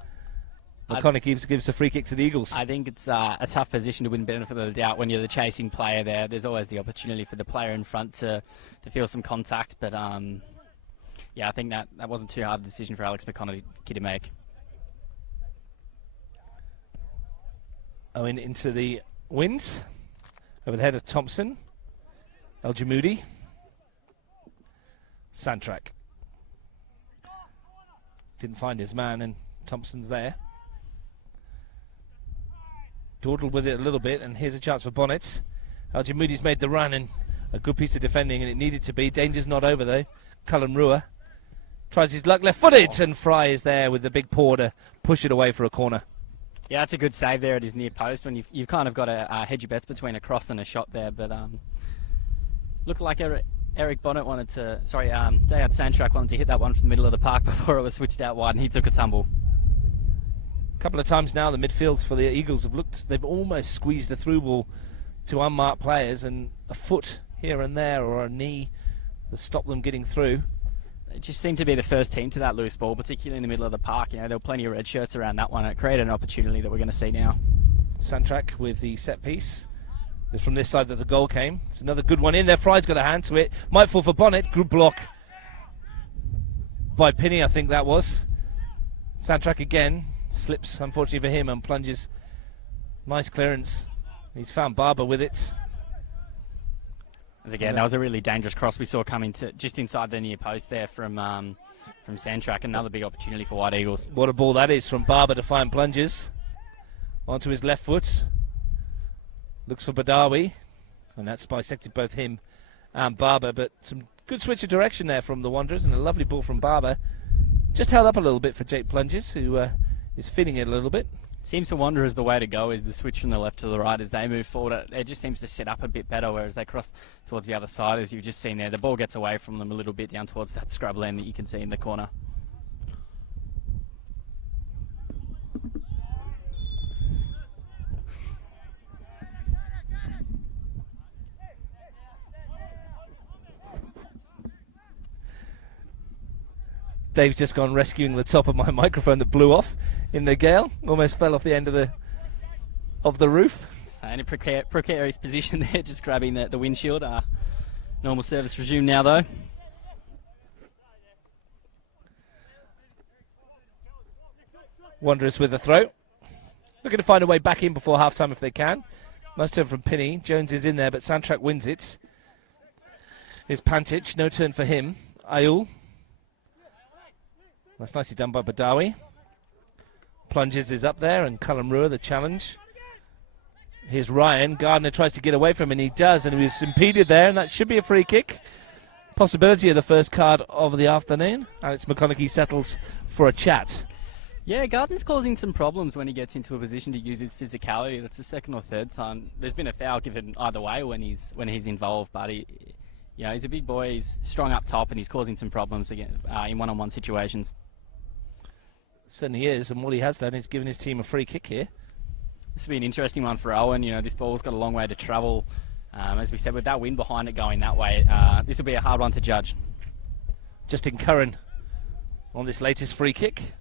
McConaughey gives the free kick to the Eagles. I think it's a tough position to win benefit of the doubt when you're the chasing player there. There's always the opportunity for the player in front to feel some contact, but I think that wasn't too hard a decision for Alex McConaughey to make. Owen into the winds. Over the head of Thompson. El Jamoudi. Santrak. Didn't find his man, and Thompson's there. Dawdled with it a little bit, and here's a chance for Bonnet. El Jamoudi's made the run, and a good piece of defending, and it needed to be. Danger's not over, though. Cullen Rua tries his luck left-footed, and Fry is there with the big paw to push it away for a corner. Yeah, that's a good save there at his near post when you've kind of got to hedge your bets between a cross and a shot there, but looked like Eric Bonnet wanted to, Dayad Sandtrack wanted to hit that one from the middle of the park before it was switched out wide, and he took a tumble. A couple of times now the midfields for the Eagles they've almost squeezed the through ball to unmarked players, and a foot here and there or a knee has stopped them getting through. It just seemed to be the first team to that loose ball, particularly in the middle of the park. There were plenty of red shirts around that one, and it created an opportunity that we're going to see now. Sandtrack with the set piece. It's from this side that the goal came. It's another good one in there. Fry's got a hand to it. Might fall for Bonnet. Good block by Pinney, I think that was. Sandtrack again. Slips, unfortunately for him, and plunges. Nice clearance. He's found Barber with it. As again, that was a really dangerous cross we saw coming to just inside the near post there from Sandtrack. Another big opportunity for White Eagles. What a ball that is from Barber to find plunges. Onto his left foot. Looks for Badawi. And that's bisected both him and Barber. But some good switch of direction there from the Wanderers, and a lovely ball from Barber. Just held up a little bit for Jake Plunges, who is feeling it a little bit. Seems to Wanderers the way to go is the switch from the left to the right as they move forward. It just seems to set up a bit better, whereas they cross towards the other side, as you've just seen there. The ball gets away from them a little bit down towards that scrub land that you can see in the corner. Dave's just gone rescuing the top of my microphone that blew off in the gale. Almost fell off the end of the roof. So in a precarious position there, just grabbing the windshield. Normal service resumed now, though. Wanderers with the throw. Looking to find a way back in before half-time if they can. Nice turn from Pinney. Jones is in there, but Sandtrack wins it. Here's Pantic. No turn for him. Ayul. That's nicely done by Badawi. Plunges is up there, and Cullen Rua, the challenge. Here's Ryan. Gardner tries to get away from him, and he does, and he was impeded there, and that should be a free kick. Possibility of the first card of the afternoon. Alex McConaughey settles for a chat. Yeah, Gardner's causing some problems when he gets into a position to use his physicality. That's the second or third time. There's been a foul given either way when he's involved, but he's a big boy. He's strong up top, and he's causing some problems again in one-on-one situations. Certainly is, and what he has done is given his team a free kick here. This will be an interesting one for Owen. This ball's got a long way to travel. As we said, with that wind behind it going that way, this will be a hard one to judge. Justin Curran on this latest free kick.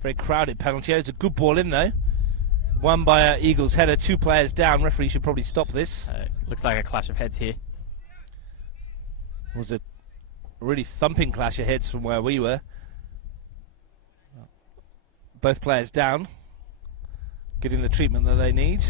Very crowded penalty. It's a good ball in, though. Won by Eagles header, 2 players down. Referee should probably stop this. Looks like a clash of heads here. It was a really thumping clash of heads from where we were. Both players down, getting the treatment that they need.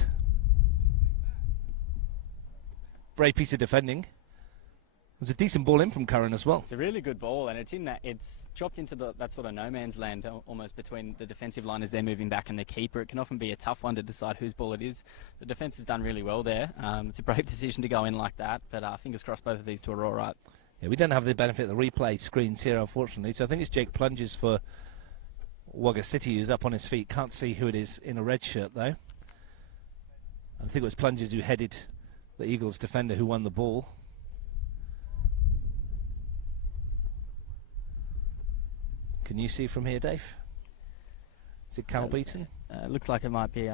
Brave piece of defending. It was a decent ball in from Curran as well. It's a really good ball, and it's dropped into that sort of no man's land, almost between the defensive line as they're moving back and the keeper. It can often be a tough one to decide whose ball it is. The defence has done really well there. It's a brave decision to go in like that, but fingers crossed both of these two are all right. Yeah, we don't have the benefit of the replay screens here, unfortunately, so I think it's Jake Plunges for Wagga City who's up on his feet. Can't see who it is in a red shirt, though. I think it was Plunges who headed the Eagles defender who won the ball. Can you see from here, Dave? Is it Cal Beaton? Looks like it might be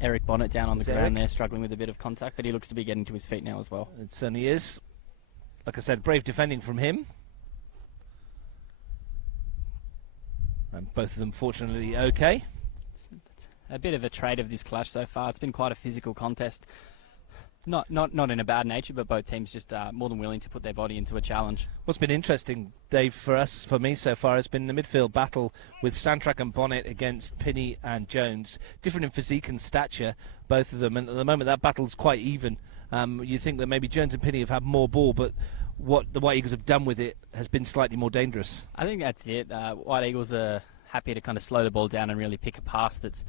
Eric Bonnet down on the ground there, struggling with a bit of contact, but he looks to be getting to his feet now as well. It certainly is. Like I said, brave defending from him. And both of them, fortunately, okay. It's a bit of a trade of this clash so far. It's been quite a physical contest. Not in a bad nature, but both teams just more than willing to put their body into a challenge. What's been interesting, Dave, for me so far has been the midfield battle with Santrak and Bonnet against Pinney and Jones. Different in physique and stature, both of them. And at the moment, that battle's quite even. You think that maybe Jones and Pinney have had more ball, but what the White Eagles have done with it has been slightly more dangerous. I think that's it. White Eagles are happy to kind of slow the ball down and really pick a pass that's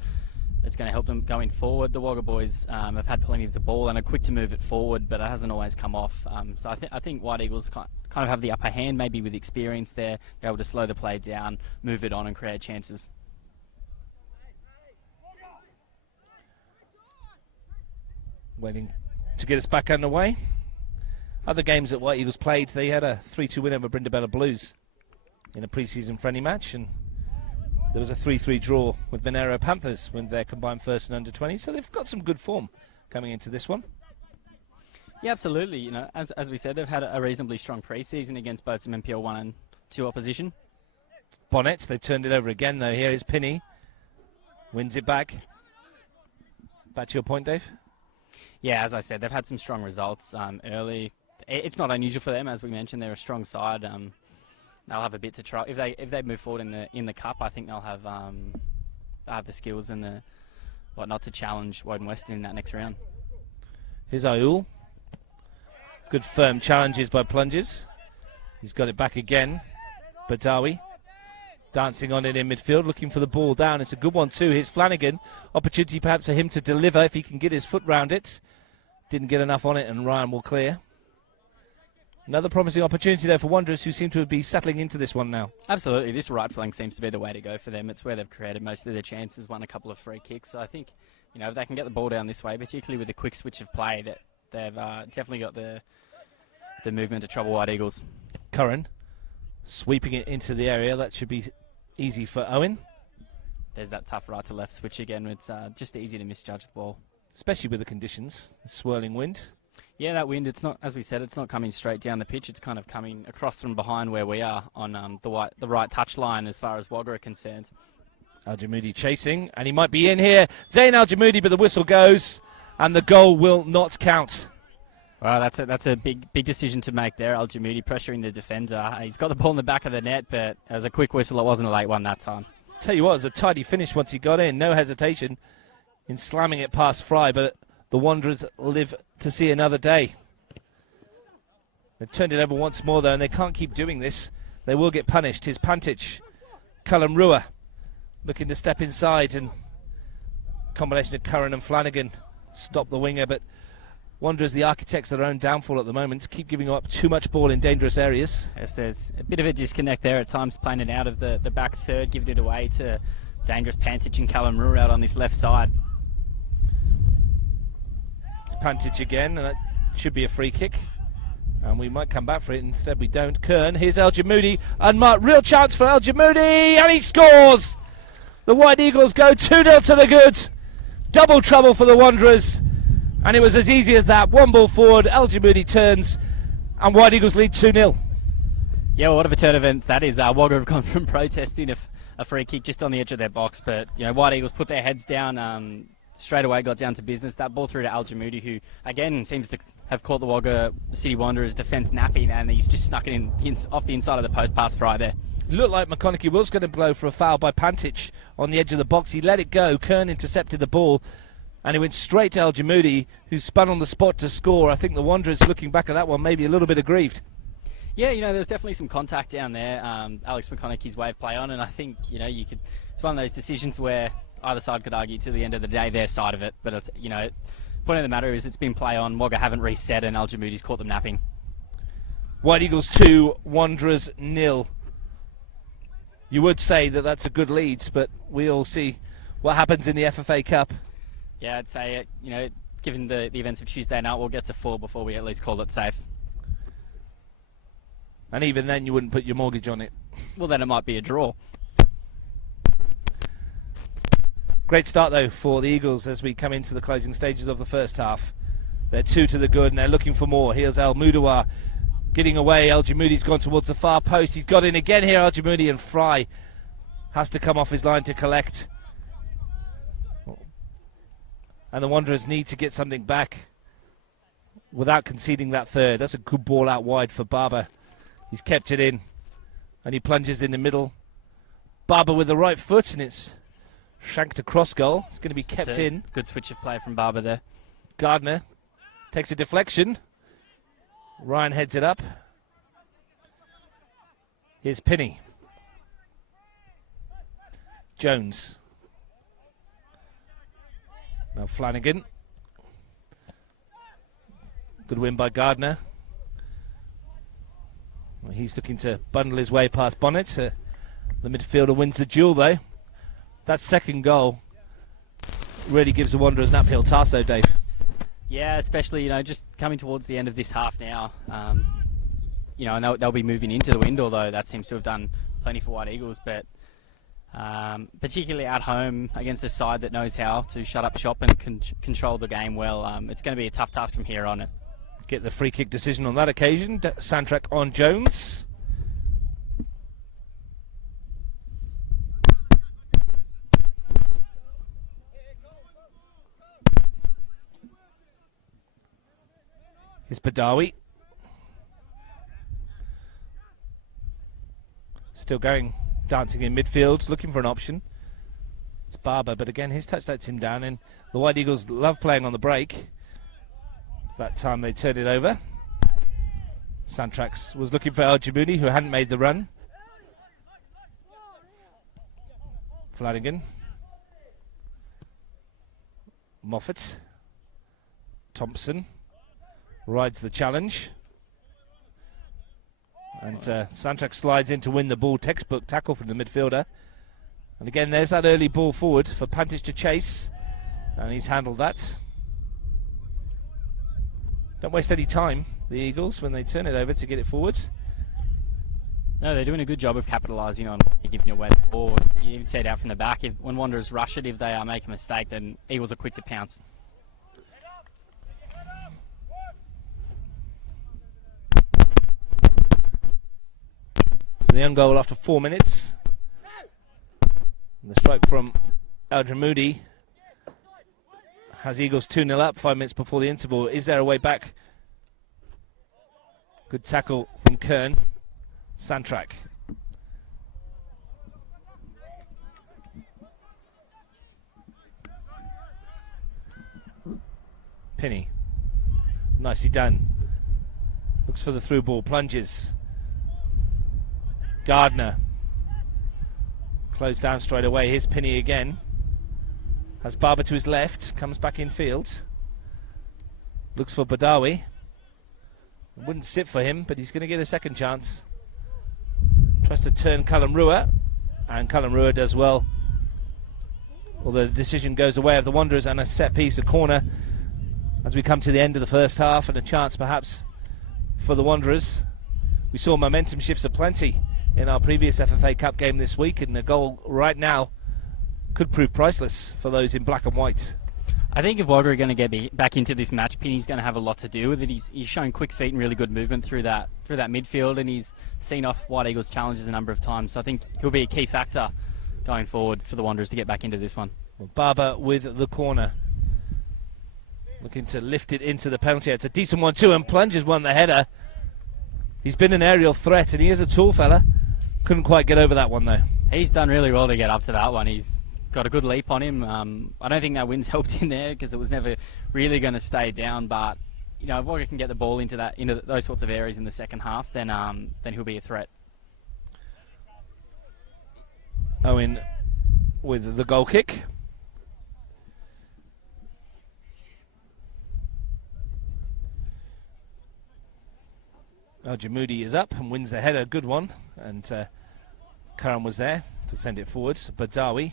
going to help them going forward. The Wagga boys have had plenty of the ball and are quick to move it forward, but it hasn't always come off. So I think White Eagles kind of have the upper hand, maybe with experience there. They're able to slow the play down, move it on and create chances. Waiting to get us back underway. Other games that White Eagles played, they had a 3-2 win over Brindabella Blues in a pre-season friendly match, and there was a 3-3 draw with Monero Panthers when they're combined first and under 20, so they've got some good form coming into this one. Yeah, absolutely. As we said, they've had a reasonably strong pre-season against both some MPL 1 and 2 opposition. Bonnet, they've turned it over again though. Here is Pinney, wins it back. Back to your point, Dave? Yeah, as I said, they've had some strong results early. It's not unusual for them, as we mentioned. They're a strong side. They'll have a bit to try. If they move forward in the cup, I think they'll have the skills and the whatnot to challenge Woden Western in that next round. Here's Ayul. Good firm challenges by Plunges. He's got it back again. Badawi dancing on it in midfield, looking for the ball down. It's a good one too. Here's Flanagan. Opportunity perhaps for him to deliver if he can get his foot round it. Didn't get enough on it, and Ryan will clear. Another promising opportunity there for Wanderers, who seem to be settling into this one now. Absolutely. This right flank seems to be the way to go for them. It's where they've created most of their chances, won a couple of free kicks. So I think, if they can get the ball down this way, particularly with the quick switch of play, that they've definitely got the movement to trouble White Eagles. Curran sweeping it into the area. That should be easy for Owen. There's that tough right to left switch again. It's just easy to misjudge the ball. Especially with the conditions, the swirling wind. Yeah, that wind, it's not, as we said, it's not coming straight down the pitch. It's kind of coming across from behind where we are on the right touch line as far as Wagga are concerned. Al-Jamoudi chasing, and he might be in here. Zayn Al-Jamoudi, but the whistle goes, and the goal will not count. Well, that's a big decision to make there. Al-Jamoudi pressuring the defender. He's got the ball in the back of the net, but it was a quick whistle. It wasn't a late one that time. Tell you what, it was a tidy finish once he got in. No hesitation in slamming it past Fry, but the Wanderers live to see another day. They've turned it over once more, though, and they can't keep doing this. they will get punished. Here's Pantic, Cullen Rua looking to step inside, and combination of Curran and Flanagan stop the winger, but Wanderers, the architects of their own downfall at the moment, keep giving up too much ball in dangerous areas. Yes, there's a bit of a disconnect there at times, playing it out of the back third, giving it away to dangerous Pantic and Callum Rue out on this left side. It's Pantic again, and that should be a free kick. And we might come back for it, instead we don't. Kern, here's El Jamoudi, unmarked, real chance for El Jamoudi, and he scores! The White Eagles go 2-0 to the good. Double trouble for the Wanderers. And it was as easy as that. One ball forward, El Jamoudi turns, and White Eagles lead 2-0. Yeah, well, what of a turn of events that is. Wagga have gone from protesting a free kick just on the edge of their box, but White Eagles put their heads down straight away, got down to business. That ball through to Al Jamoudi, who again seems to have caught the Wagga City Wanderers defence napping, and he's just snuck it in off the inside of the post pass right there. Looked like McConaughey was going to blow for a foul by Pantic on the edge of the box. He let it go. Kern intercepted the ball, and it went straight to El Jamoudi, who spun on the spot to score. I think the Wanderers, looking back at that one, maybe a little bit aggrieved. Yeah, there's definitely some contact down there. Alex McConaughey's wave play on, and I think you could. It's one of those decisions where either side could argue to the end of the day their side of it. But it's, point of the matter is it's been play on. Wagga haven't reset, and El Jamoudi's caught them napping. White Eagles 2, Wanderers 0. You would say that that's a good lead, but we all see what happens in the FFA Cup. Yeah, I'd say given the events of Tuesday night, we'll get to 4 before we at least call it safe. And even then, you wouldn't put your mortgage on it. Well, then it might be a draw. Great start, though, for the Eagles as we come into the closing stages of the first half. They're 2 to the good, and they're looking for more. Here's El Moudawar getting away. El Jamoudi's gone towards the far post. He's got in again here, El Jamoudi, and Fry has to come off his line to collect. And the Wanderers need to get something back without conceding that third. That's a good ball out wide for Barber. He's kept it in, and he plunges in the middle. Barber with the right foot, and it's shanked across goal. It's going to be kept in. Good switch of play from Barber there. Gardner takes a deflection. Ryan heads it up. Here's Pinney. Jones. Now Flanagan. Good win by Gardner. Well, he's looking to bundle his way past Bonnet. The midfielder wins the duel, though. That second goal really gives the Wanderers an uphill task, though, Dave. Yeah, especially, just coming towards the end of this half now. And they'll be moving into the wind, although that seems to have done plenty for White Eagles. But particularly at home against a side that knows how to shut up shop and control the game well, it's going to be a tough task from here on. Get the free kick decision on that occasion. Sandtrack on Jones. Here's Badawi. Still going, dancing in midfield, looking for an option. It's Barber, but again, his touch lets him down, and the White Eagles love playing on the break. That time they turned it over. Santrax was looking for El Jamoudi, who hadn't made the run. Flanagan. Moffat. Thompson rides the challenge. And Santrax slides in to win the ball. Textbook tackle from the midfielder. And again, there's that early ball forward for Pantic to chase. And he's handled that. Don't waste any time, the Eagles, when they turn it over to get it forwards. No, they're doing a good job of capitalising on giving away the ball. You even see it out from the back. When Wanderers rush it, if they make a mistake, then Eagles are quick to pounce. So the own goal after 4 minutes. And the strike from El Jamoudi has Eagles 2-0 up 5 minutes before the interval. Is there a way back? Good tackle from Kern. Sandtrack. Pinney. Nicely done. Looks for the through ball. Plunges. Gardner. Closed down straight away. Here's Pinney again. Has Barber to his left. Comes back in field. Looks for Badawi. Wouldn't sit for him, but he's going to get a second chance. Tries to turn Callum Rua, and Callum Rua does well. Although the decision goes the way of the Wanderers, and a set piece, a corner, as we come to the end of the first half, and a chance perhaps for the Wanderers. We saw momentum shifts aplenty in our previous FFA Cup game this week, and a goal right now could prove priceless for those in black and white. I think if Wagga are going to get back into this match, Pinney's going to have a lot to do with it. He's shown quick feet and really good movement through that midfield, and he's seen off White Eagles' challenges a number of times. So I think he'll be a key factor going forward for the Wanderers to get back into this one. Well, Barber with the corner, looking to lift it into the penalty. It's a decent one too, and Plungers won the header. He's been an aerial threat, and he is a tall fella. Couldn't quite get over that one though. He's done really well to get up to that one. He's got a good leap on him. I don't think that wind's helped in there because it was never really going to stay down. But you know, if Wagga can get the ball into those sorts of areas in the second half, then he'll be a threat. Owen with the goal kick. Al-Jamoudi is up and wins the header, good one, and Karam was there to send it forward. Badawi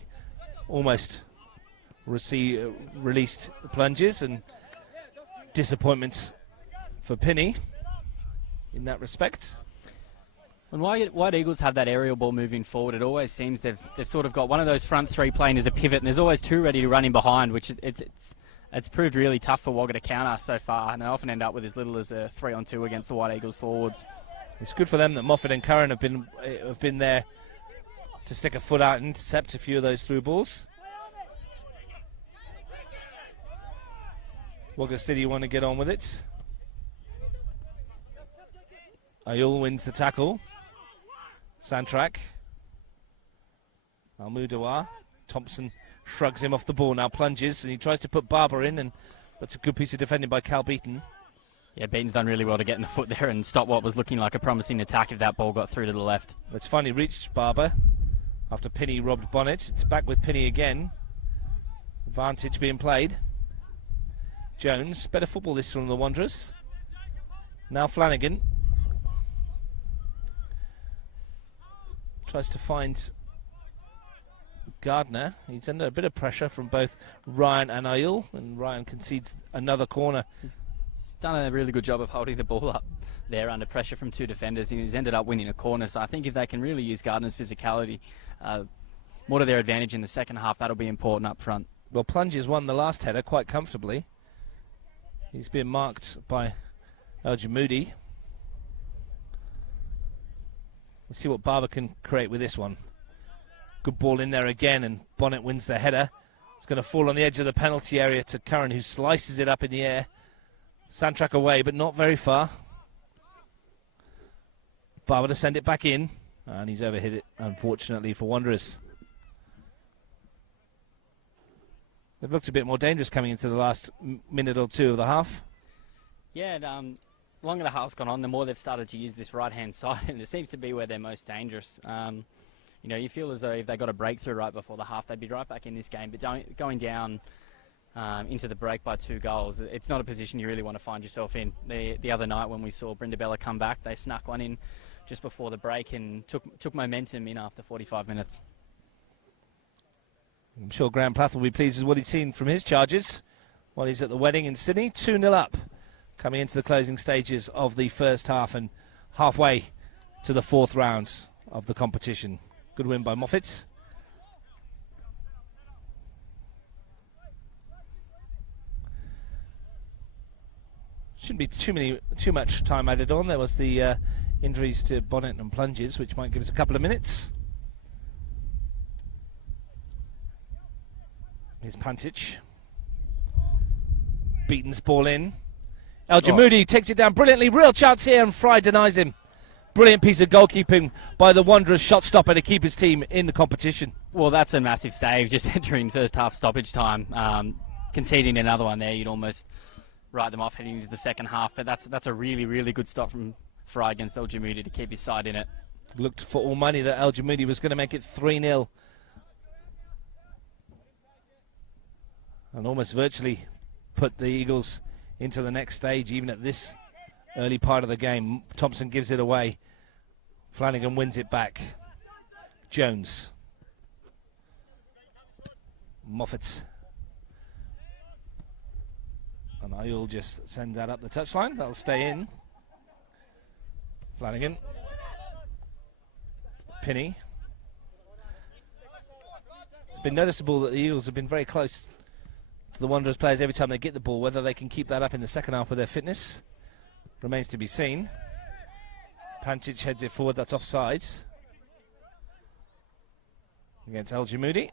almost released the Plunges, and disappointment for Pinney in that respect. When White Eagles have that aerial ball moving forward, it always seems they've sort of got one of those front three playing as a pivot, and there's always two ready to run in behind, which it's proved really tough for Wagga to counter so far, and they often end up with as little as a 3-on-2 against the White Eagles forwards. It's good for them that Moffat and Curran have been there to stick a foot out and intercept a few of those through balls. Wagga City want to get on with it. Ayul wins the tackle. Santrak. Almudawa. Thompson shrugs him off the ball now, plunges, and he tries to put Barber in, and that's a good piece of defending by Cal Beaton. Yeah, Beaton's done really well to get in the foot there and stop what was looking like a promising attack if that ball got through to the left. It's finally reached Barber after Pinney robbed Bonnet. It's back with Pinney again. Advantage being played. Jones, better football this from the Wanderers. Now Flanagan. Tries to find Gardner. He's under a bit of pressure from both Ryan and Ayul, and Ryan concedes another corner. He's done a really good job of holding the ball up there under pressure from two defenders, and he's ended up winning a corner. So I think if they can really use Gardner's physicality more to their advantage in the second half, that'll be important up front. Well, Plunges won the last header quite comfortably. He's been marked by Al-Jamoudi. Let's see what Barber can create with this one. Good ball in there again, and Bonnet wins the header. It's going to fall on the edge of the penalty area to Curran, who slices it up in the air. Santrak away, but not very far. Barber to send it back in, and he's overhit it, unfortunately, for Wanderers. They've looked a bit more dangerous coming into the last minute or two of the half. Yeah, and longer the half's gone on, the more they've started to use this right-hand side, and it seems to be where they're most dangerous. You know, you feel as though if they got a breakthrough right before the half, they'd be right back in this game. But going down into the break by 2 goals, it's not a position you really want to find yourself in. The other night when we saw Brindabella come back, they snuck one in just before the break and took momentum in after 45 minutes. I'm sure Graham Plath will be pleased with what he's seen from his charges while he's at the wedding in Sydney. 2-0 up, coming into the closing stages of the first half and halfway to the 4th round of the competition. Good win by Moffat. Shouldn't be too much time added on. There was the injuries to Bonnet and Plunges, which might give us a couple of minutes. Here's Pantic. Beaton's ball in. Al-Jamoudi takes it down brilliantly. Real chance here, and Fry denies him. Brilliant piece of goalkeeping by the Wanderers shot stopper to keep his team in the competition. Well, that's a massive save, just entering first half stoppage time. Conceding another one there, you'd almost write them off heading into the second half. But that's a really, really good stop from Fry against Al-Jamoudi to keep his side in it. Looked for all money that El Jamoudi was going to make it 3-0. And almost virtually put the Eagles into the next stage, even at this early part of the game. Thompson gives it away. Flanagan wins it back. Jones. Moffat. And Ayul just sends that up the touchline. That'll stay in. Flanagan. Pinney. It's been noticeable that the Eagles have been very close to the Wanderers players every time they get the ball. Whether they can keep that up in the second half with their fitness remains to be seen. Pancic heads it forward. That's offsides against El Jamoudi,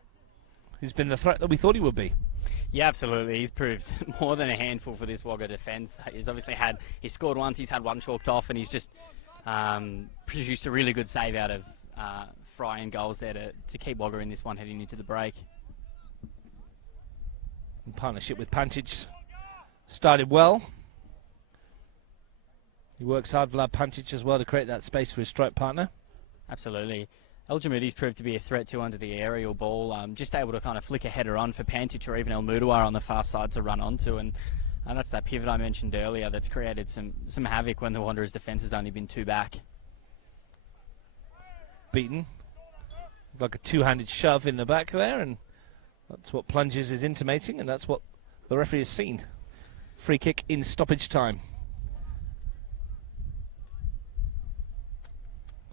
who's been the threat that we thought he would be. Yeah, absolutely. He's proved more than a handful for this Wagga defence. He's obviously he's scored once, he's had one chalked off, and he's just produced a really good save out of Fry and goals there to keep Wagga in this one heading into the break. In partnership with Pancic, started well. He works hard, Vlad Pancic, as well, to create that space for his strike partner. Absolutely. El Jamoudi's proved to be a threat too under the aerial ball, just able to kind of flick a header on for Pancic or even El Mudawar on the far side to run onto, and that's that pivot I mentioned earlier that's created some havoc when the Wanderers' defence has only been two back. Beaten, like a two-handed shove in the back there, and that's what Plunges is intimating, and that's what the referee has seen. Free kick in stoppage time.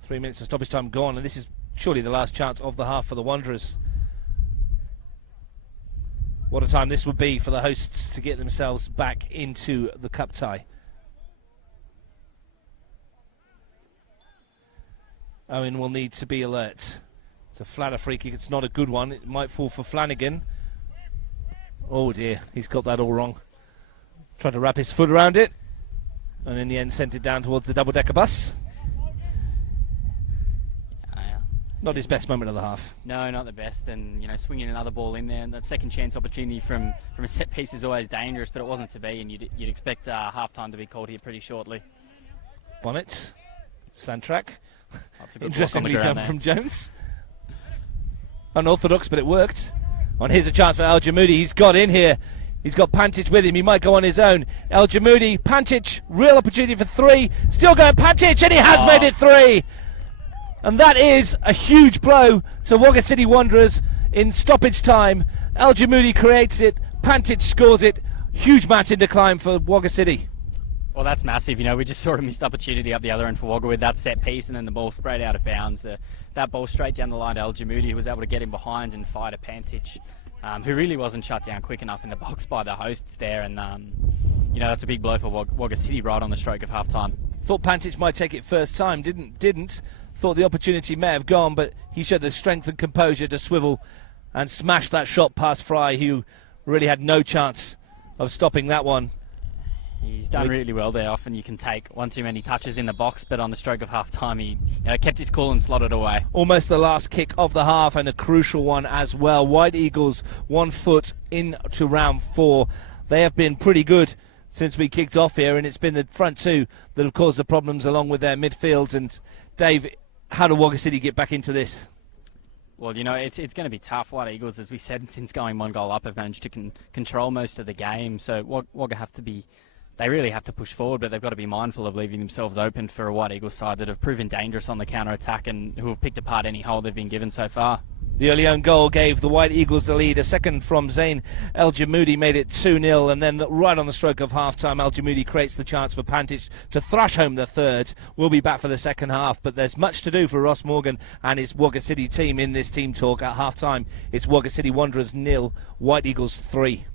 3 minutes of stoppage time gone, and this is surely the last chance of the half for the Wanderers. What a time this would be for the hosts to get themselves back into the cup tie. Owen will need to be alert. It's a flatter free kick. It's not a good one. It might fall for Flanagan. Oh dear, he's got that all wrong. Tried to wrap his foot around it, and in the end sent it down towards the double-decker bus. Not his best moment of the half. No, not the best, and swinging another ball in there, and that second chance opportunity from a set piece is always dangerous, but it wasn't to be, and you'd expect half-time to be called here pretty shortly. Bonnet, Sandtrack. Interestingly done there from Jones. Unorthodox, but it worked. And here's a chance for El Jamoudi. He's got in here. He's got Pancic with him. He might go on his own. El Jamoudi, Pancic, real opportunity for three. Still going Pancic, and he has made it three. And that is a huge blow to Wagga City Wanderers in stoppage time. El Jamoudi creates it. Pancic scores it. Huge match in decline for Wagga City. Well, that's massive. We just saw a missed opportunity up the other end for Wagga with that set piece, and then the ball sprayed out of bounds. That ball straight down the line to El Jamoudi, who was able to get him behind and fire to Pancic, who really wasn't shut down quick enough in the box by the hosts there. And, that's a big blow for Wagga City right on the stroke of half-time. Thought Pancic might take it first time. Didn't. Thought the opportunity may have gone, but he showed the strength and composure to swivel and smash that shot past Fry, who really had no chance of stopping that one. He's done really well there. Often you can take one too many touches in the box, but on the stroke of half-time, he kept his cool and slotted away. Almost the last kick of the half, and a crucial one as well. White Eagles 1 foot into round 4. They have been pretty good since we kicked off here, and it's been the front two that have caused the problems along with their midfield. And Dave, how do Wagga City get back into this? Well, it's going to be tough. White Eagles, as we said, since going 1 goal up, have managed to control most of the game. So Wagga they really have to push forward, but they've got to be mindful of leaving themselves open for a White Eagles side that have proven dangerous on the counter-attack and who have picked apart any hole they've been given so far. The early own goal gave the White Eagles the lead. A second from Zain El Jamoudi made it 2-0, and then right on the stroke of half-time, El Jamoudi creates the chance for Pancic to thrash home the third. We'll be back for the second half, but there's much to do for Ross Morgan and his Wagga City team in this team talk. At half-time, it's Wagga City Wanderers 0, White Eagles 3.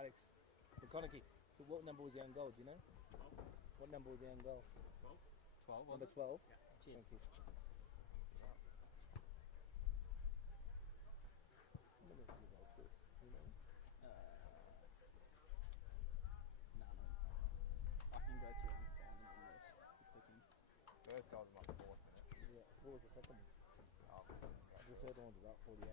Alex, McConaughey, what number was the own goal, do you know? What number was the own goal? 12. Number 12? Yeah. Cheers. Thank you. go to and find them on this. Click in. First goal was like 4th minute. Yeah. What was the second one? Oh, The third one was about 48.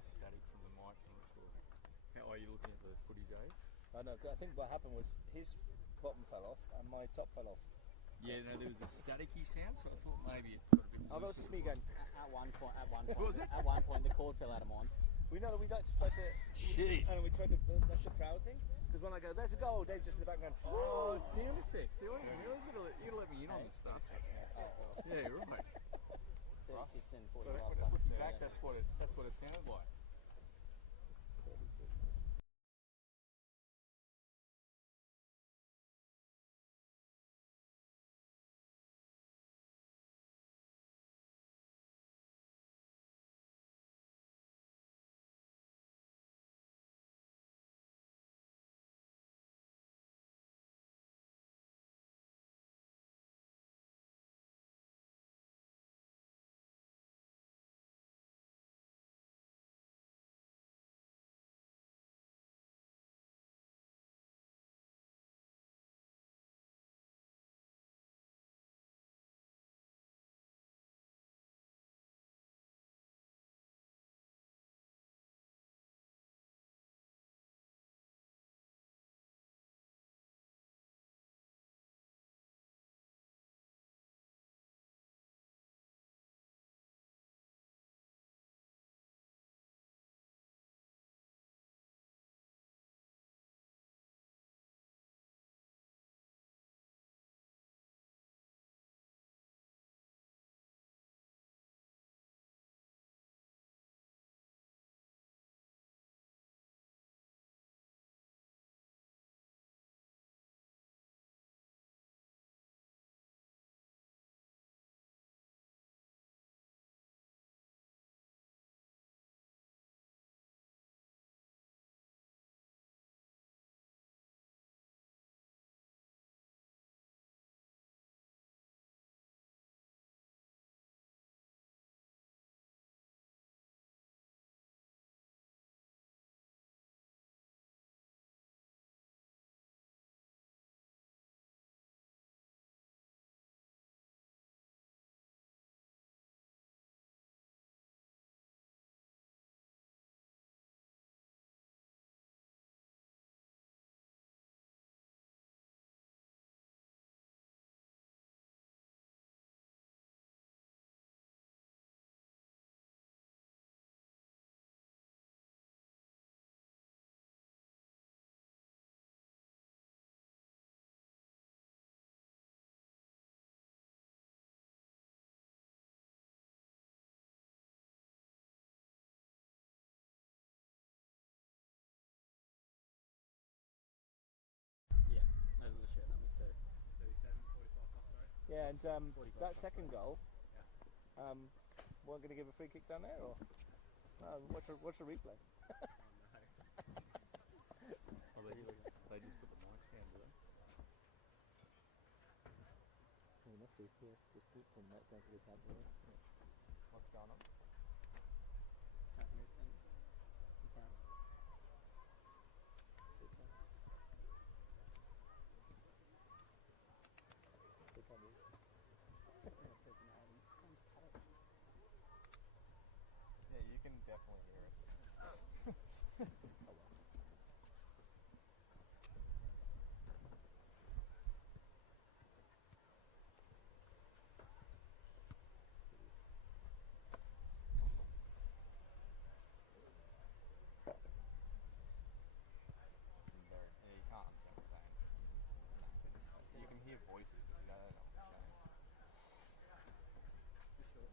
static from the mics, I'm not sure. How are you looking at the footy, Dave? I know. I think what happened was his bottom fell off and my top fell off. Yeah, no, there was a staticky sound, so I thought maybe it got a bit Although it's just me going. At one point, Was it? at one point, the cord fell out of mine. We know that we don't try to. Shit. And we tried to. That's the crowd thing. Because when I go, there's a goal. Dave's just in the background. Oh, it's sound effects. See what I mean? You gotta let me in on this stuff. Yeah, right. 36 and So 45 when it's plus. looking back, that's what it sounded like. Yeah, those are the shirt numbers too. 37, 45 plus row. Yeah, and 45 that plus second row. goal. Weren't going to give a free kick down there, or watch a replay. Oh, they just put the mics down, do they? We must do. Yeah, just put from that down to the top there. What's going on? Can't hear us then. You can. They can't do it. Yeah, you can definitely hear us. Yeah, you can't understand what I'm saying. You can hear voices, but you don't know what they're saying. For sure.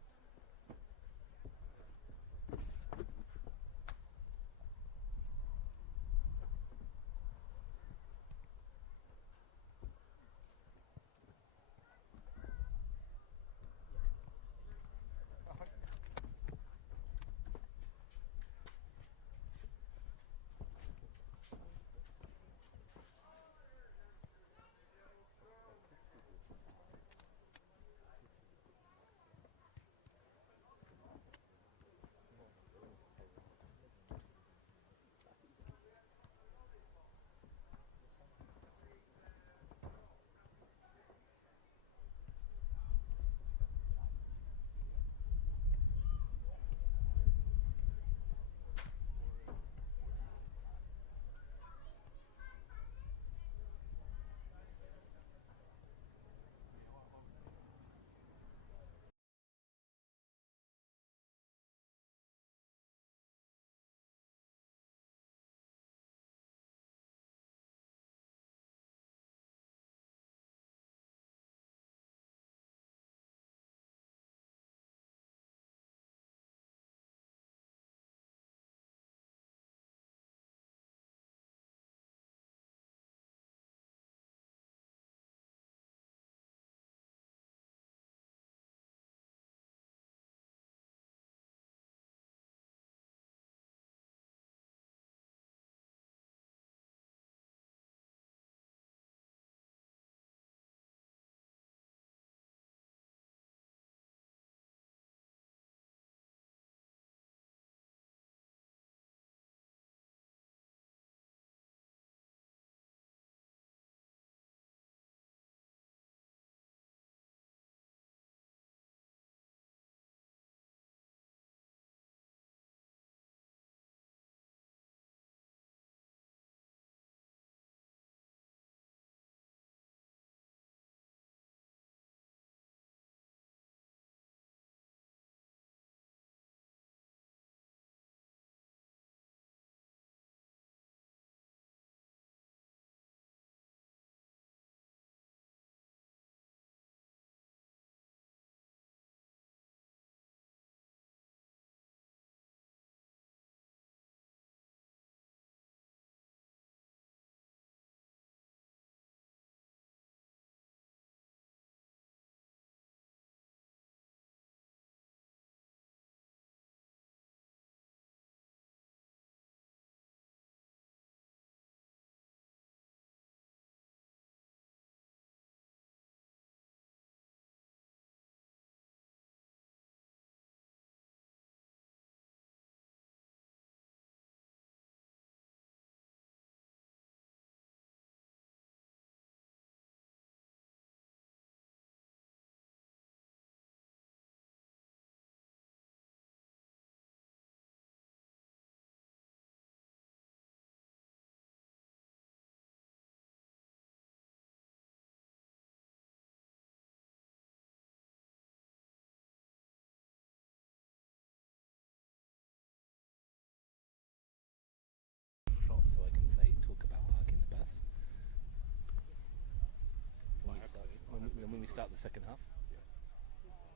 then when we start the second half.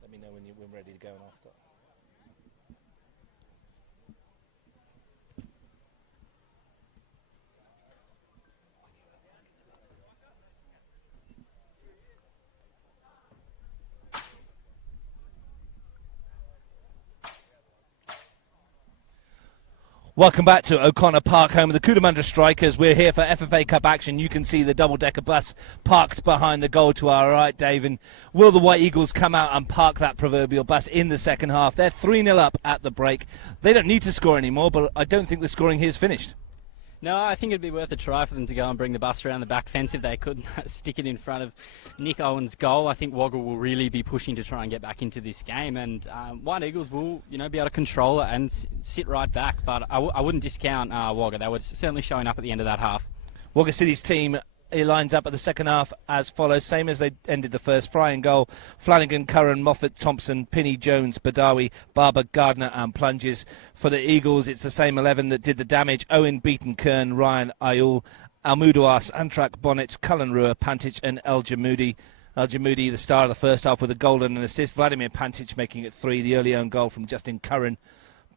Let me know when you're ready to go and I'll start. Welcome back to O'Connor Park, home of the Cootamundra Strikers. We're here for FFA Cup action. You can see the double-decker bus parked behind the goal to our right, Dave. And will the White Eagles come out and park that proverbial bus in the second half? They're 3-0 up at the break. They don't need to score anymore, but I don't think the scoring here is finished. No, I think it'd be worth a try for them to go and bring the bus around the back fence if they could stick it in front of Nick Owen's goal. I think Wagga will really be pushing to try and get back into this game, and White Eagles will, be able to control it and sit right back. But I wouldn't discount Wagga. They were certainly showing up at the end of that half. Wagga City's team lines up at the second half as follows, same as they ended the first. Fry and goal: Flanagan, Curran, Moffat, Thompson, Pinney, Jones, Badawi, Barber, Gardner and Plunges. For the Eagles, it's the same 11 that did the damage: Owen, Beaton, Kern, Ryan, Ayul, Almuduas, Antrak, Bonnet, Cullen, Ruhr, Pantic and El Jamoudi. El Jamoudi, the star of the first half, with a goal and an assist. Vladimir Pantic making it 3. The early own goal from Justin Curran,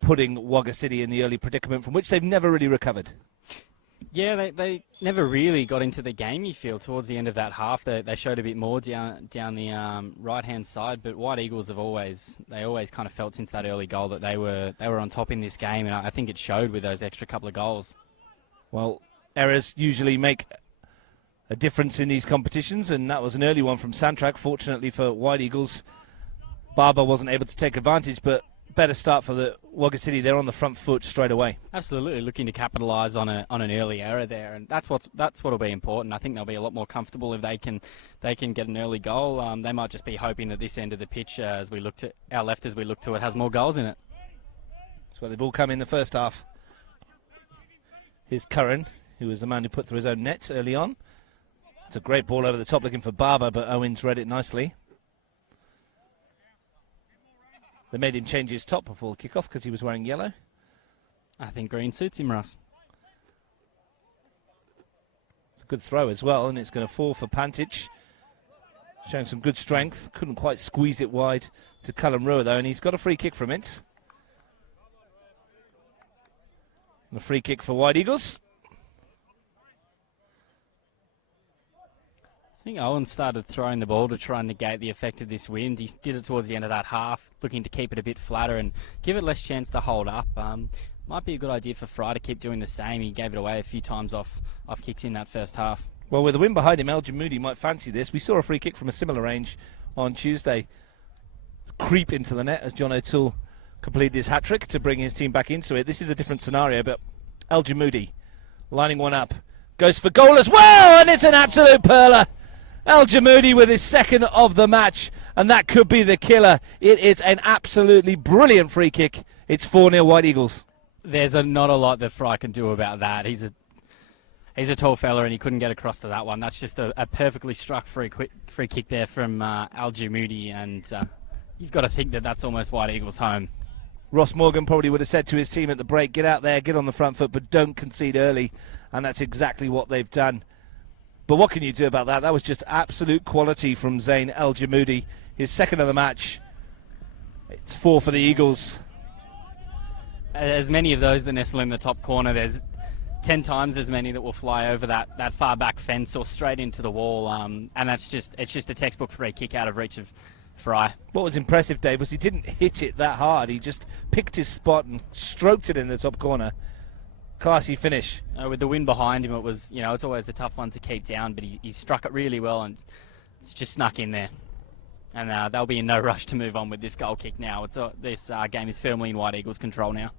putting Wagga City in the early predicament from which they've never really recovered. Yeah, they never really got into the game, you feel, towards the end of that half. They showed a bit more down the right-hand side, but White Eagles always kind of felt since that early goal that they were on top in this game, and I think it showed with those extra couple of goals. Well, errors usually make a difference in these competitions, and that was an early one from Santrak. Fortunately for White Eagles, Barber wasn't able to take advantage, but better start for the Wagga City. They're on the front foot straight away. Absolutely, looking to capitalise on an early error there, and that's what'll be important. I think they'll be a lot more comfortable if they can get an early goal. They might just be hoping that this end of the pitch, as we look to our left, as we look to it, has more goals in it. That's where they've all come in the first half. Here's Curran, who was the man who put through his own net early on. It's a great ball over the top, looking for Barber, but Owens read it nicely. They made him change his top before the kick-off because he was wearing yellow. I think green suits him, Russ. It's a good throw as well, and it's going to fall for Pantic. Showing some good strength. Couldn't quite squeeze it wide to Cullen Ruhr, though, and he's got a free kick from it. And a free kick for White Eagles. I think Owen started throwing the ball to try and negate the effect of this wind. He did it towards the end of that half, looking to keep it a bit flatter and give it less chance to hold up. Might be a good idea for Fry to keep doing the same. He gave it away a few times off kicks in that first half. Well, with the wind behind him, El Jamoudi might fancy this. We saw a free kick from a similar range on Tuesday creep into the net as John O'Toole completed his hat-trick to bring his team back into it. This is a different scenario, but El Jamoudi lining one up, goes for goal as well, and it's an absolute perler. El Jamoudi with his second of the match, and that could be the killer. It is an absolutely brilliant free kick. It's 4-0 White Eagles. There's not a lot that Fry can do about that. He's a tall fella, and he couldn't get across to that one. That's just a perfectly struck free kick there from Al Jamoudi, and you've got to think that that's almost White Eagles' home. Ross Morgan probably would have said to his team at the break, get out there, get on the front foot, but don't concede early, and that's exactly what they've done. But what can you do about that? That was just absolute quality from Zain El Jamoudi. His second of the match. It's 4 for the Eagles. As many of those that nestle in the top corner, there's 10 times as many that will fly over that far back fence or straight into the wall. And it's just a textbook free kick out of reach of Fry. What was impressive, Dave, was he didn't hit it that hard. He just picked his spot and stroked it in the top corner. Classy finish. With the wind behind him, it was, it's always a tough one to keep down, but he struck it really well and it's just snuck in there. And they'll be in no rush to move on with this goal kick now. This game is firmly in White Eagles' control now.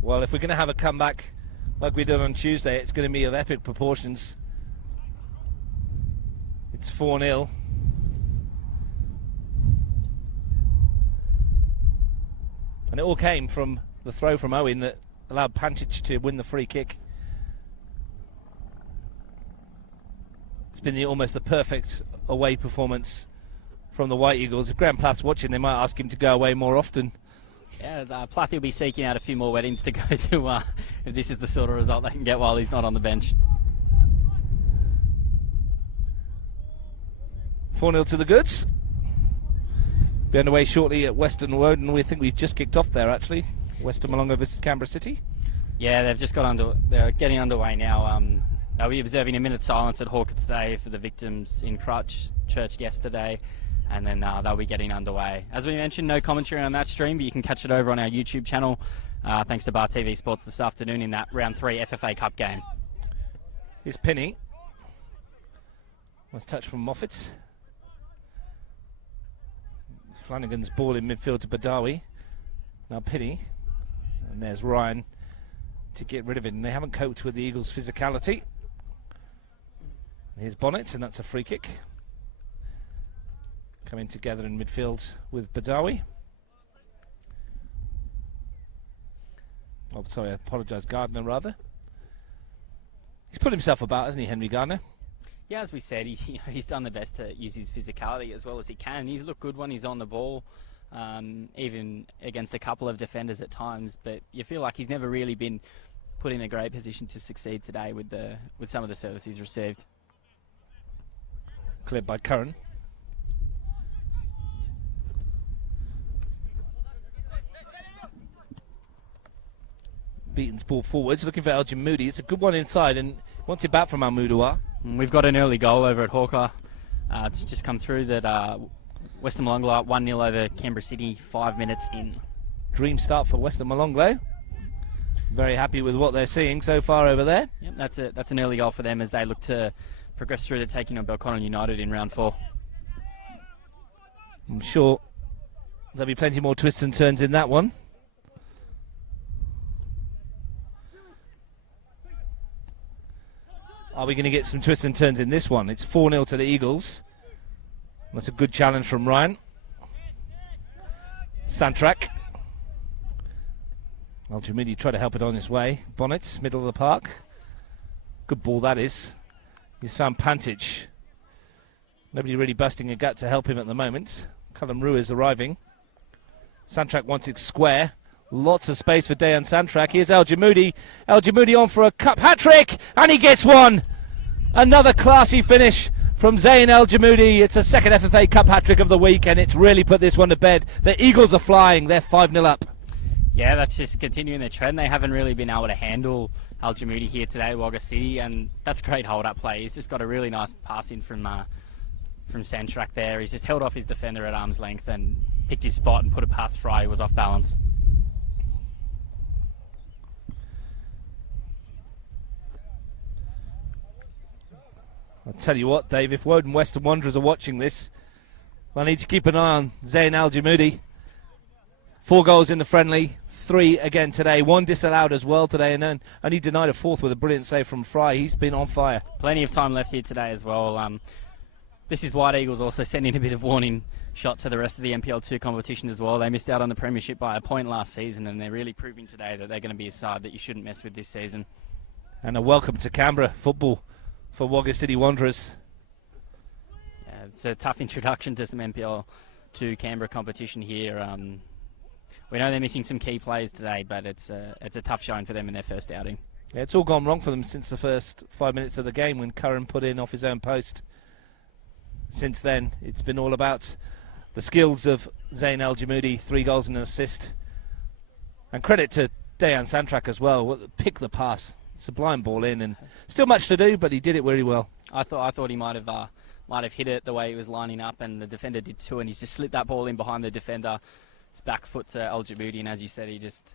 Well, if we're going to have a comeback like we did on Tuesday, it's going to be of epic proportions. It's 4-0. And it all came from the throw from Owen that allowed Pantic to win the free kick. It's been almost the perfect away performance from the White Eagles. If Graham Plath's watching, they might ask him to go away more often. Yeah, Plath will be seeking out a few more weddings to go to if this is the sort of result they can get while he's not on the bench. 4-0 to the goods. Be underway shortly at Western Woden. We think we've just kicked off there, actually. Western Molongo versus Canberra City. Yeah, they've just got they're getting underway now. They'll be observing a minute's silence at Hawker today for the victims in Crutch Church yesterday, and then they'll be getting underway. As we mentioned, no commentary on that stream, but you can catch it over on our YouTube channel, thanks to Bar TV Sports this afternoon in that round 3 FFA Cup game. Here's Penny. Nice touch from Moffat. Flanagan's ball in midfield to Badawi. Now Penny. And there's Ryan to get rid of it. And they haven't coped with the Eagles' physicality. Here's Bonnet, and that's a free kick. Coming together in midfield with Badawi. Oh, sorry, I apologise, Gardner, rather. He's put himself about, hasn't he, Henry Gardner? Yeah, as we said, he's done the best to use his physicality as well as he can. He's looked good when he's on the ball, even against a couple of defenders at times. But you feel like he's never really been put in a great position to succeed today with some of the service he's received. Cleared by Curran. Beaton's ball forwards, looking for Elgin Moody. It's a good one inside, and wants it back from Almudawar. We've got an early goal over at Hawker. It's just come through that Western Molongo up 1-0 over Canberra City 5 minutes in. Dream start for Western Molongo. Very happy with what they're seeing so far over there. Yep, that's an early goal for them as they look to progress through to taking on Belconnen United in round 4. I'm sure there'll be plenty more twists and turns in that one. Are we going to get some twists and turns in this one? It's 4-0 to the Eagles. That's a good challenge from Ryan. Santrak. Al-Jamidi tried to help it on his way. Bonnets, middle of the park. Good ball that is. He's found Pantage. Nobody really busting a gut to help him at the moment. Callum Ruiz arriving. Santrak wants it square. Lots of space for Dayan Santrak. Here's El Jamoudi. El Jamoudi on for a cup hat-trick, and he gets one. Another classy finish from Zayn El Jamoudi. It's a second FFA Cup hat-trick of the week, and it's really put this one to bed. The Eagles are flying. They're 5-0 up. Yeah, that's just continuing their trend. They haven't really been able to handle El Jamoudi here today, Wagga City, and that's great hold-up play. He's just got a really nice pass in from Santrak there. He's just held off his defender at arm's length and picked his spot and put it past Fry, who was off balance. I'll tell you what, Dave, if Woden Western Wanderers are watching this, they'll need to keep an eye on Zayn Al Jamoudi. 4 goals in the friendly, 3 again today, 1 disallowed as well today, and then only denied a 4th with a brilliant save from Fry. He's been on fire. Plenty of time left here today as well. This is White Eagles also sending a bit of warning shot to the rest of the NPL2 competition as well. They missed out on the premiership by a point last season, and they're really proving today that they're going to be a side that you shouldn't mess with this season. And a welcome to Canberra football for Wagga City Wanderers. Yeah, it's a tough introduction to some NPL2 Canberra competition here. We know they're missing some key players today, but it's a tough showing for them in their first outing. Yeah, it's all gone wrong for them since the first 5 minutes of the game when Curran put in off his own post. Since then, it's been all about the skills of Zayn El Jamoudi, 3 goals and an assist. And credit to Dayan Santrak as well. Pick the pass. Sublime ball in, and still much to do, but he did it very well. I thought he might have hit it the way he was lining up, and the defender did too, and he's just slipped that ball in behind the defender. It's back foot to El Jamoudi, and as you said, he just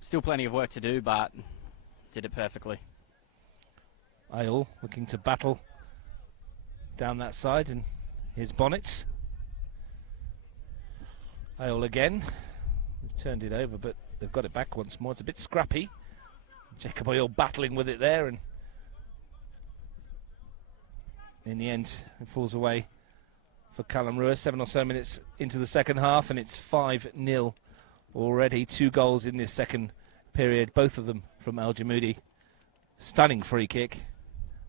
still plenty of work to do, but did it perfectly. Ayol looking to battle down that side, and here's Bonnets. Ayol again. They've turned it over, but they've got it back once more. It's a bit scrappy. Jacob Ayol battling with it there, and in the end it falls away for Callum Ruiz. 7 or so minutes into the second half, and it's 5-0 already. 2 goals in this second period, both of them from El Jamoudi. Stunning free kick,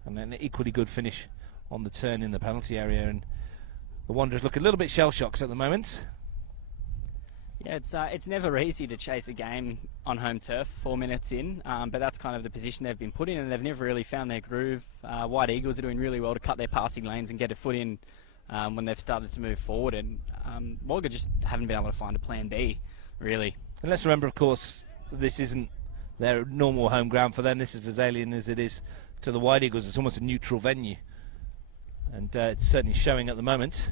and an equally good finish on the turn in the penalty area, and the Wanderers look a little bit shell-shocked at the moment. Yeah, it's never easy to chase a game on home turf 4 minutes in, but that's kind of the position they've been put in, and they've never really found their groove. White Eagles are doing really well to cut their passing lanes and get a foot in when they've started to move forward, and Wagga just haven't been able to find a plan B, really. And let's remember, of course, this isn't their normal home ground for them. This is as alien as it is to the White Eagles. It's almost a neutral venue, and it's certainly showing at the moment.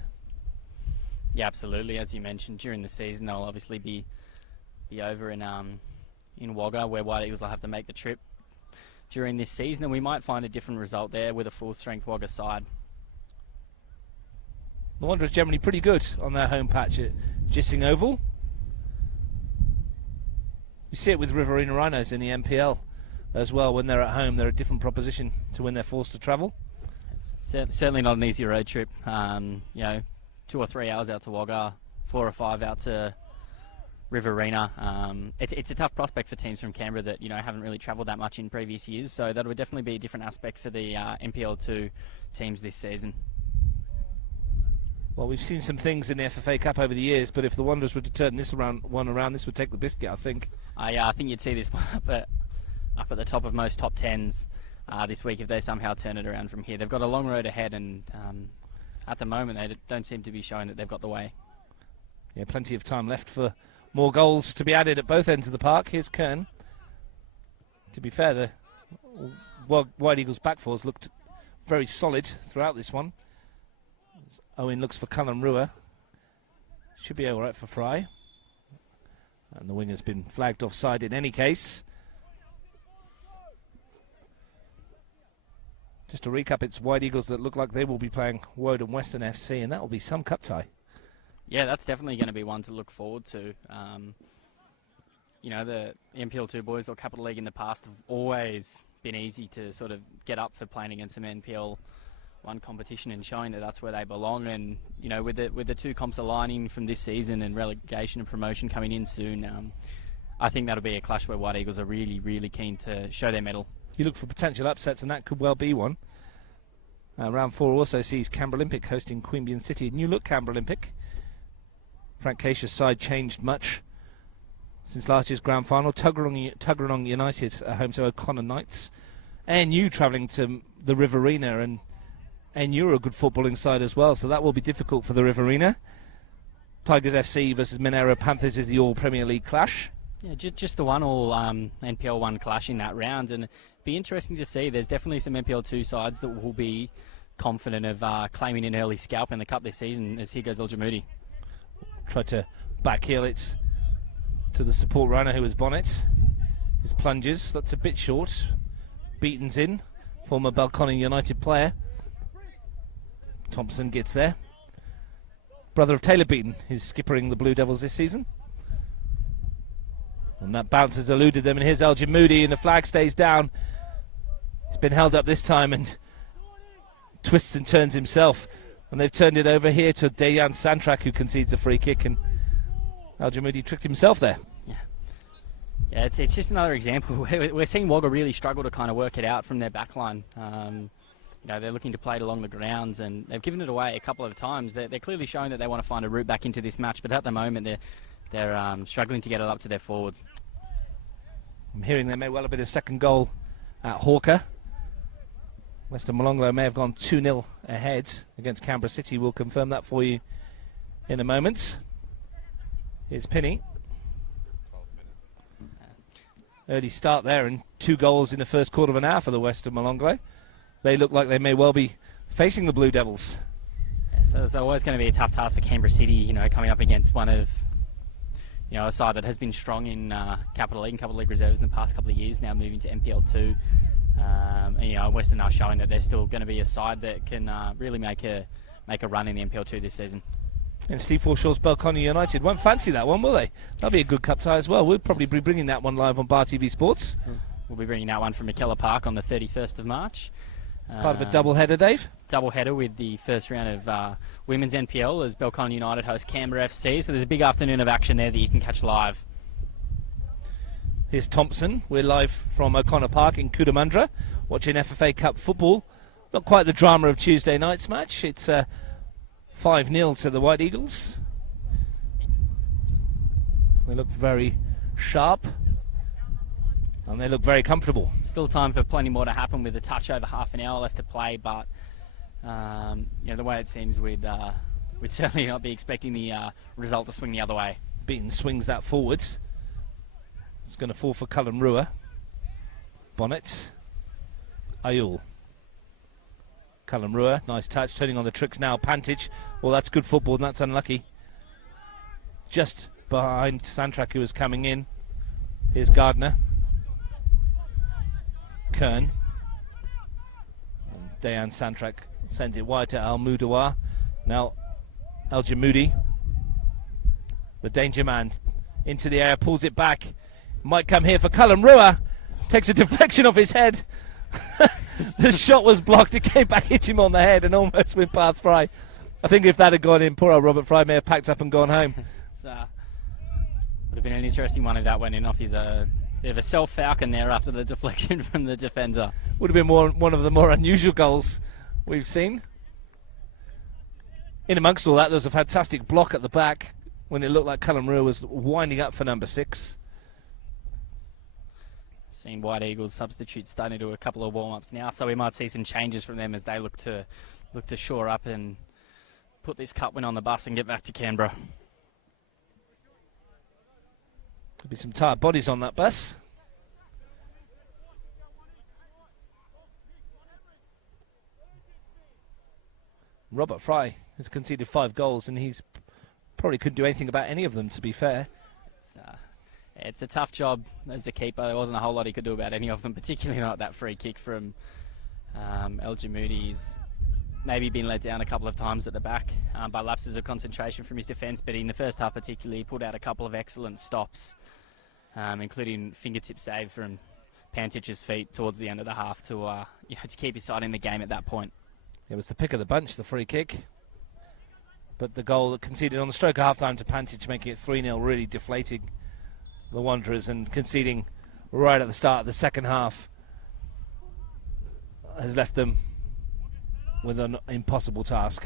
Yeah, absolutely. As you mentioned, during the season, they'll obviously be over in Wagga, where White Eagles will have to make the trip during this season, and we might find a different result there with a full-strength Wagga side. The Wanderers generally pretty good on their home patch at Gissing Oval. You see it with Riverina Rhinos in the NPL as well. When they're at home, they're a different proposition to when they're forced to travel. It's certainly not an easy road trip. 2 or 3 hours out to Wagga, 4 or 5 out to Riverina. It's a tough prospect for teams from Canberra that haven't really travelled that much in previous years. So that would definitely be a different aspect for the NPL2 teams this season. Well, we've seen some things in the FFA Cup over the years, but if the Wanderers were to turn this one around, this would take the biscuit, I think. I think you'd see this one up at the top of most top 10s this week if they somehow turn it around from here. They've got a long road ahead, and at the moment they don't seem to be showing that they've got the way. Yeah, plenty of time left for more goals to be added at both ends of the park. Here's Kern. To be fair, the White Eagles back fours looked very solid throughout this one. Owen looks for Cullen Rua. Should be all right for Fry. And the winger's been flagged offside in any case. Just to recap, it's White Eagles that look like they will be playing Woden Western FC, and that will be some cup tie. Yeah, that's definitely going to be one to look forward to. The NPL2 boys or Capital League in the past have always been easy to sort of get up for playing against some NPL1 competition and showing that that's where they belong. And with the two comps aligning from this season and relegation and promotion coming in soon, I think that'll be a clash where White Eagles are really, really keen to show their mettle. You look for potential upsets, and that could well be one. Round 4 also sees Canberra Olympic hosting Queanbeyan City. New look Canberra Olympic. Frank Keisha's side changed much since last year's grand final. Tuggeranong United are home to O'Connor Knights. ANU travelling to the Riverina, and ANU are a good footballing side as well, so that will be difficult for the Riverina. Tigers FC versus Monero Panthers is the All Premier League clash. Yeah, just the one all NPL1 clash in that round, and it'd be interesting to see. There's definitely some NPL2 sides that will be confident of claiming an early scalp in the cup this season, as here goes El Jamudi. Tried to backheel it to the support runner who was Bonnet. His plunges, that's a bit short. Beaton's in, former Belconnen United player. Thompson gets there. Brother of Taylor Beaton, who's skippering the Blue Devils this season. And that bounce has eluded them, and here's Elgin Moody, and the flag stays down. He's been held up this time and twists and turns himself. And they've turned it over here to Dejan Santrak, who concedes a free kick, and Elgin Moody tricked himself there. Yeah, it's just another example. We're seeing Wagga really struggle to kind of work it out from their back line. They're looking to play it along the grounds, and they've given it away a couple of times. They're clearly showing that they want to find a route back into this match, but at the moment they're struggling to get it up to their forwards. I'm hearing there may well have been a second goal at Hawker. Western Molonglo may have gone 2-0 ahead against Canberra City. We'll confirm that for you in a moment. Here's Pinney. Early start there, and 2 goals in the first quarter of an hour for the Western Molonglo. They look like they may well be facing the Blue Devils. Yeah, so it's always going to be a tough task for Canberra City, coming up against one of a side that has been strong in Capital League reserves in the past couple of years, now moving to NPL2. Western are showing that they're still going to be a side that can really make a run in the NPL2 this season. And Steve Forshaw's Belconnen United won't fancy that one, will they? That'll be a good cup tie as well. We'll probably be bringing that one live on Bar TV Sports. We'll be bringing that one from McKellar Park on the 31st of March. It's part of a double-header, Dave? Double-header with the first round of Women's NPL as Belconnen United host Canberra FC. So there's a big afternoon of action there that you can catch live. Here's Thompson. We're live from O'Connor Park in Cootamundra, watching FFA Cup football. Not quite the drama of Tuesday night's match. It's 5-0 to the White Eagles. They look very sharp, and they look very comfortable. Still time for plenty more to happen with a touch over half an hour left to play, but The way it seems, we'd certainly not be expecting the result to swing the other way. Beaton swings that forwards. It's going to fall for Cullen Rua. Bonnet. Ayul. Cullen Rua, nice touch, turning on the tricks now. Pantage. Well, that's good football, and that's unlucky. Just behind Santrak, who was coming in. Here's Gardner. Kern. And Dayan Santrak sends it wide to Al Mudawar. Now, El Jamoudi, the danger man, into the air, pulls it back. Might come here for Cullen Rua. Takes a deflection off his head. The shot was blocked. It came back, hit him on the head, and almost went past Fry. I think if that had gone in, poor old Robert Fry may have packed up and gone home. Would have been an interesting one if that went in off. He's a bit of a self-falcon there after the deflection from the defender. Would have been one of the more unusual goals we've seen. In amongst all that, there was a fantastic block at the back when it looked like Cullen Rua was winding up for number 6. Seen White Eagles substitutes starting to do a couple of warm-ups now, so we might see some changes from them as they look to shore up and put this cup win on the bus and get back to Canberra. There'll be some tired bodies on that bus. Robert Fry has conceded 5 goals, and he's probably couldn't do anything about any of them, to be fair. It's a tough job as a keeper. There wasn't a whole lot he could do about any of them, particularly not that free kick from El Jamoudi. He's maybe been let down a couple of times at the back by lapses of concentration from his defence, but in the first half particularly, he put out a couple of excellent stops, including fingertip save from Pantich's feet towards the end of the half to keep his side in the game at that point. It was the pick of the bunch, the free kick. But the goal that conceded on the stroke of half-time to Pantic, making it 3-0, really deflating the Wanderers, and conceding right at the start of the second half has left them with an impossible task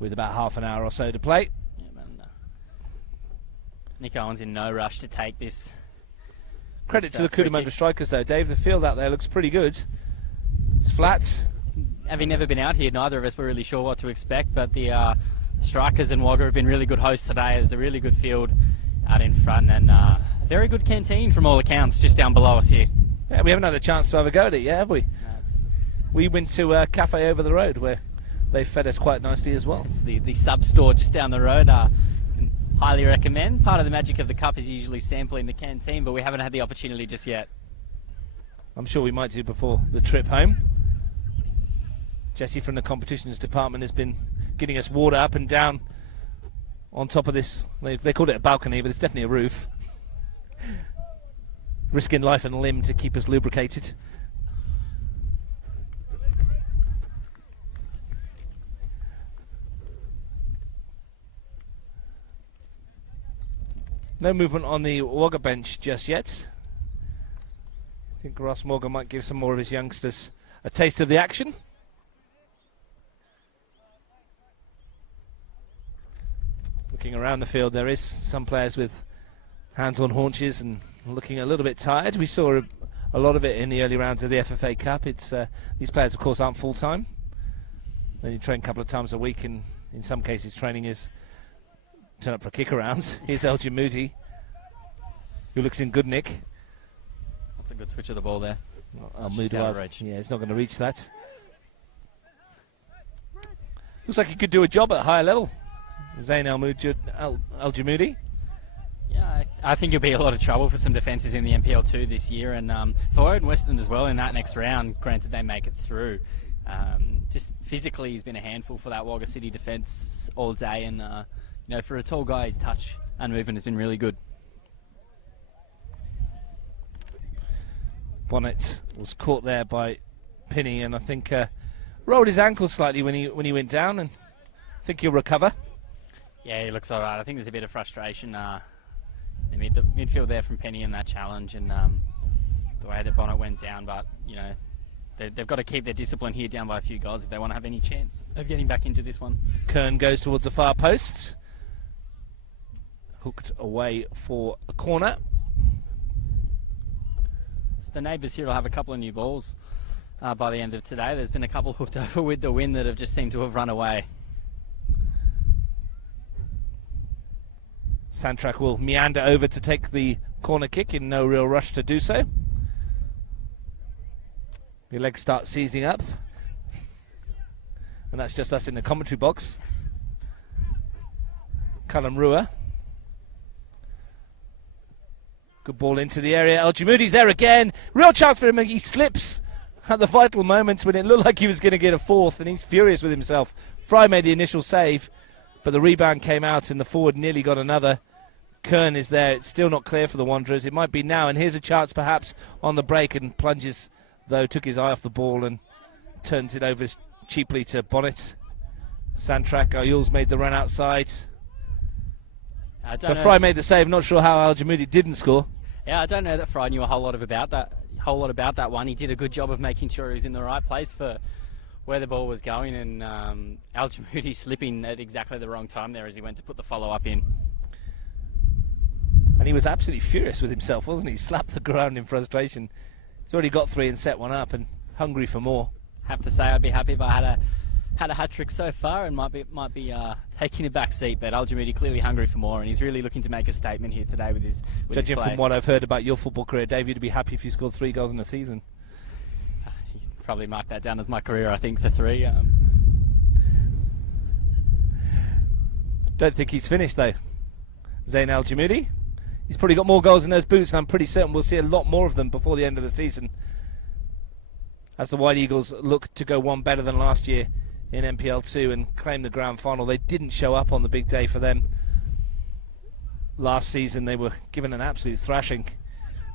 with about half an hour or so to play. Yeah, man, Nick Owen's in no rush to take this. Credit to the Cootamundra strikers though, Dave. The field out there looks pretty good. It's flat. Having never been out here, neither of us were really sure what to expect, but the strikers in Wagga have been really good hosts today. There's a really good field out in front, and a very good canteen from all accounts just down below us here. Yeah, we haven't had a chance to have a go at it yet, have we? We went to a cafe over the road where they fed us quite nicely as well. It's the sub-store just down the road. Can highly recommend. Part of the magic of the cup is usually sampling the canteen, but we haven't had the opportunity just yet. I'm sure we might do before the trip home. Jesse from the competitions department has been getting us water up and down on top of this. They called it a balcony, but it's definitely a roof. Risking life and limb to keep us lubricated. No movement on the Wagga bench just yet. I think Ross Morgan might give some more of his youngsters a taste of the action. Looking around the field, there is some players with hands on haunches and looking a little bit tired. We saw a lot of it in the early rounds of the FFA Cup. It's these players, of course, aren't full-time. They train a couple of times a week, and in some cases training is turn up for kick-arounds. Here's El Jamoudi, who looks in good nick. That's a good switch of the ball there. Yeah, it's not going to reach that. Looks like he could do a job at a higher level. Zayn El Jamoudi. Yeah, I think it'll be a lot of trouble for some defences in the NPL2 this year, and for Oden Western as well in that next round, granted they make it through. Just physically he's been a handful for that Wagga City defence all day, and for a tall guy, his touch and movement has been really good. Bonnet was caught there by Pinney, and I think rolled his ankle slightly when he went down, and I think he'll recover. Yeah, he looks all right. I think there's a bit of frustration in the midfield there from Penny in that challenge, and the way that Bonnet went down. But they've got to keep their discipline here, down by a few goals, if they want to have any chance of getting back into this one. Kern goes towards the far post, hooked away for a corner. So the neighbours here will have a couple of new balls by the end of today. There's been a couple hooked over with the wind that have just seemed to have run away. Sandtrack will meander over to take the corner kick in no real rush to do so. The legs start seizing up. And that's just us in the commentary box. Callum Rua. Good ball into the area. El Jamoudi's there again. Real chance for him. He slips at the vital moments when it looked like he was going to get a fourth, and he's furious with himself. Fry made the initial save, but the rebound came out and the forward nearly got another. Kern is there. It's still not clear for the Wanderers. It might be now, and here's a chance perhaps on the break, and Plunges, though, took his eye off the ball and turns it over cheaply to Bonnet. Sandtrack, Ayul's made the run outside. But Fry made the save. Not sure how Al Jamoudi didn't score. Yeah, I don't know that Fry knew a whole lot about that one. He did a good job of making sure he was in the right place for where the ball was going, and Al Jamoudi slipping at exactly the wrong time there as he went to put the follow-up in. And he was absolutely furious with himself, wasn't he? Slapped the ground in frustration. He's already got 3 and set one up and hungry for more. Have to say I'd be happy if I had a hat-trick so far and might be taking a back seat, but Al Jamoudi clearly hungry for more, and he's really looking to make a statement here today with his Judging play. from what I've heard about your football career, Dave, you'd be happy if you scored 3 goals in a season. You can probably mark that down as my career, I think, for 3. Don't think he's finished, though. Zayn Al Jamoudi. He's probably got more goals in those boots, and I'm pretty certain we'll see a lot more of them before the end of the season, as the White Eagles look to go one better than last year in NPL2 and claim the grand final. They didn't show up on the big day for them last season. They were given an absolute thrashing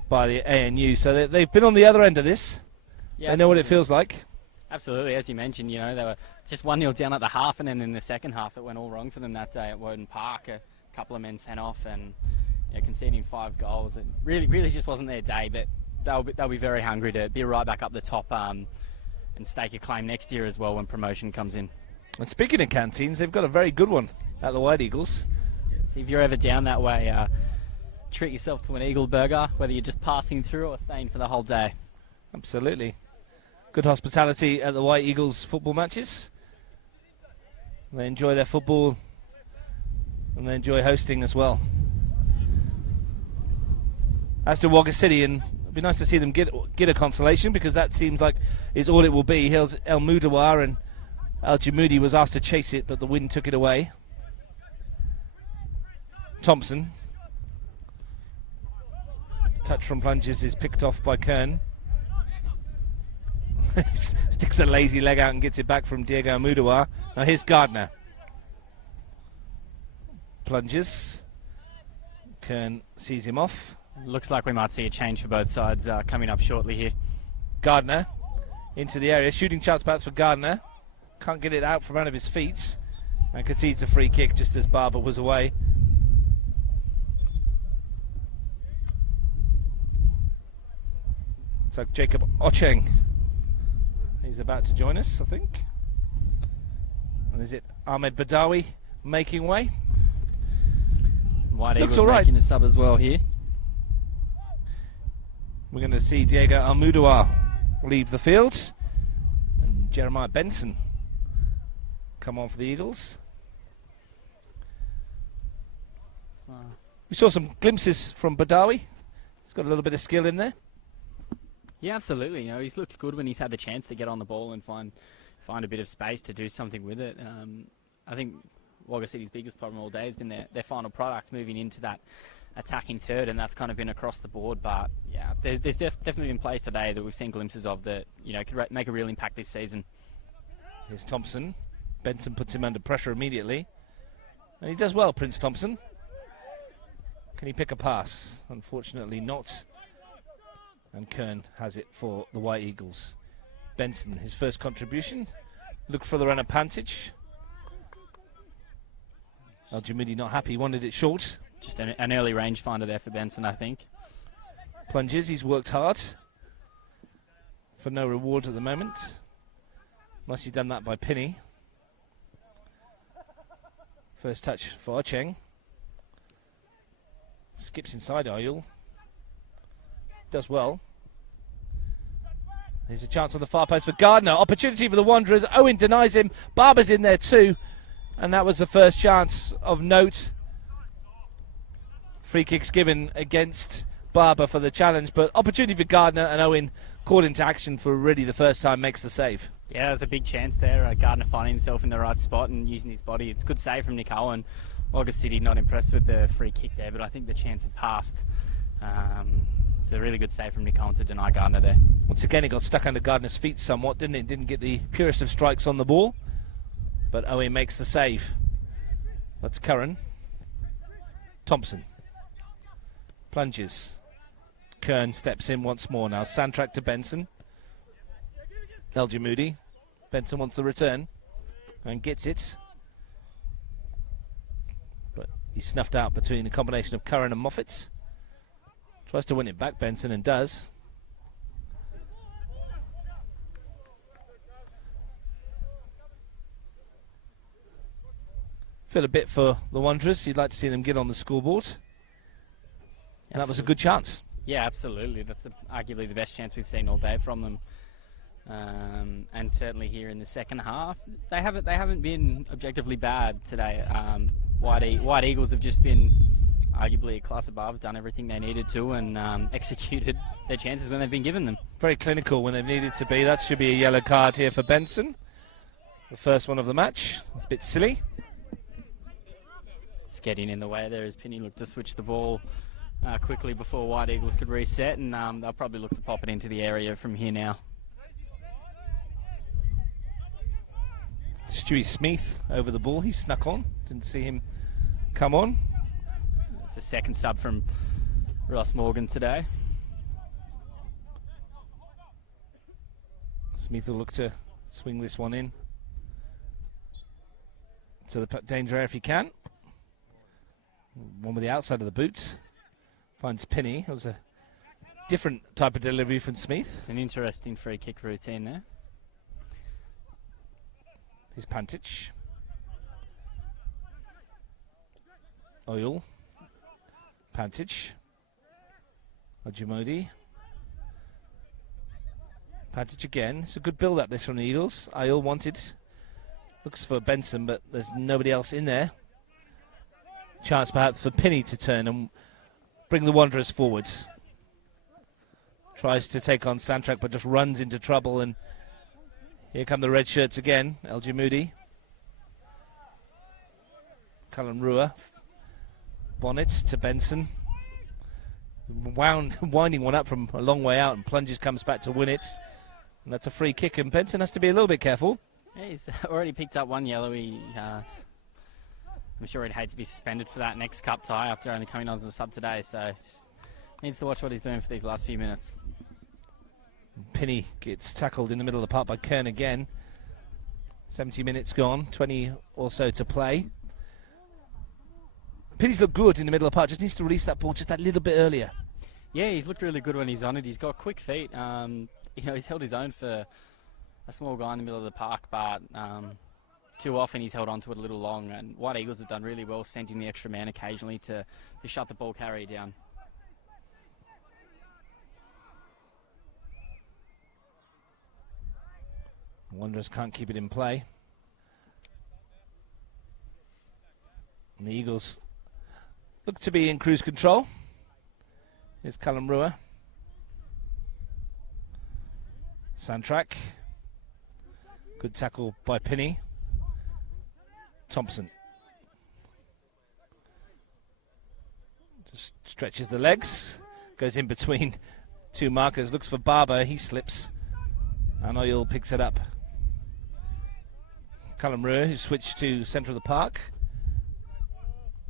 by the ANU, so they've been on the other end of this. Yeah, they know what it feels like. Absolutely, as you mentioned, you know, they were just 1-0 down at the half, and then in the second half it went all wrong for them that day at Woden Park. A couple of men sent off and conceding 5 goals. It really just wasn't their day, but they'll be very hungry to be right back up the top and stake a claim next year as well when promotion comes in. And speaking of canteens, they've got a very good one at the White Eagles. So if you're ever down that way, treat yourself to an Eagle burger, whether you're just passing through or staying for the whole day. Absolutely. Good hospitality at the White Eagles football matches. They enjoy their football and they enjoy hosting as well. As to Wagga City, and it'd be nice to see them get a consolation, because that seems like is all it will be. Here's El Moudawar, and Al Jamoudi was asked to chase it, but the wind took it away. Thompson. Touch from Plunges is picked off by Kern. Sticks a lazy leg out and gets it back from Diego Moudawar. Now here's Gardner. Plunges. Kern sees him off. Looks like we might see a change for both sides coming up shortly here. Gardner into the area. Shooting chance perhaps for Gardner. Can't get it out from out of his feet. And concedes a free kick just as Barber was away. It's like Jacob Ocheng. He's about to join us, I think. And is it Ahmed Badawi making way? White Looks Eagles all right. making a sub as well here. We're going to see Diego Almudawar leave the field. And Jeremiah Benson come on for the Eagles. We saw some glimpses from Badawi. He's got a little bit of skill in there. Yeah, absolutely. You know, he's looked good when he's had the chance to get on the ball and find a bit of space to do something with it. I think Wagga City's biggest problem all day has been their final product moving into that attacking third, and that's kind of been across the board. But yeah, there's definitely been plays today that we've seen glimpses of that, you know, could make a real impact this season. Here's Thompson. Benson puts him under pressure immediately, and he does well, Prince Thompson. Can he pick a pass? Unfortunately not. And Kern has it for the White Eagles. Benson, his first contribution. Look for the run of Pantic. Al Jamoudi not happy, wanted it short. Just an early range finder there for Benson, I think. Plunges, he's worked hard for no reward at the moment. Nicely done that by Pinney. First touch for Ocheng. Skips inside Ayul. Does well. There's a chance on the far post for Gardner. Opportunity for the Wanderers. Owen denies him. Barber's in there too. And that was the first chance of note. Free kicks given against Barber for the challenge, but opportunity for Gardner, and Owen called into action for really the first time, makes the save. Yeah, there's a big chance there. Gardner finding himself in the right spot and using his body. It's a good save from Nick Owen. Wagga City not impressed with the free kick there, but I think the chance had passed. It's a really good save from Nick Owen to deny Gardner there. Once again, he got stuck under Gardner's feet somewhat, didn't it? Didn't get the purest of strikes on the ball, but Owen makes the save. That's Curran. Thompson plunges. Kern steps in once more now. Sandtrack to Benson. El Moody. Benson wants the return and gets it. But he's snuffed out between a combination of Curran and Moffat. Tries to win it back, Benson, and does. Feel a bit for the Wanderers. You'd like to see them get on the scoreboard. And that was a good chance. Yeah, absolutely. That's arguably the best chance we've seen all day from them. And certainly here in the second half, they haven't been objectively bad today. White Eagles have just been arguably a class above, done everything they needed to, and executed their chances when they've been given them. Very clinical when they've needed to be. That should be a yellow card here for Benson. The first one of the match. A bit silly. It's getting in the way there as Penny looked to switch the ball quickly before White Eagles could reset, and they'll probably look to pop it into the area from here now. Stewie Smith over the ball. He snuck on. Didn't see him come on. It's the second sub from Ross Morgan today. Smith will look to swing this one in to the danger area if he can. One with the outside of the boots. Finds Penny. It was a different type of delivery from Smith. It's an interesting free kick routine there. Here's Pantic. Oil. Pantic. Ajimodi. Pantic again. It's a good build-up this from the Eagles. Oil wanted. Looks for Benson, but there's nobody else in there. Chance perhaps for Penny to turn and bring the Wanderers forward. Tries to take on Sandtrack, but just runs into trouble, and here come the red shirts again. El Moody. Cullen Rua. Bonnet to Benson. Winding one up from a long way out, and plunges, comes back to win it. And that's a free kick, and Benson has to be a little bit careful. Yeah, he's already picked up one yellow. I'm sure he'd hate to be suspended for that next cup tie after only coming on as a sub today, so just needs to watch what he's doing for these last few minutes. Penny gets tackled in the middle of the park by Kern again. 70 minutes gone, 20 or so to play. Penny's looked good in the middle of the park, just needs to release that ball just that little bit earlier. Yeah, he's looked really good when he's on it. He's got quick feet. He's held his own for a small guy in the middle of the park, but too often he's held on to it a little long, and White Eagles have done really well sending the extra man occasionally to shut the ball carrier down. Wanderers can't keep it in play. And the Eagles look to be in cruise control. Here's Callum Rua. Sandtrack. Good tackle by Penny. Thompson. Just stretches the legs. Goes in between two markers. Looks for Barber. He slips. And Oil picks it up. Callum Rua, who's switched to centre of the park.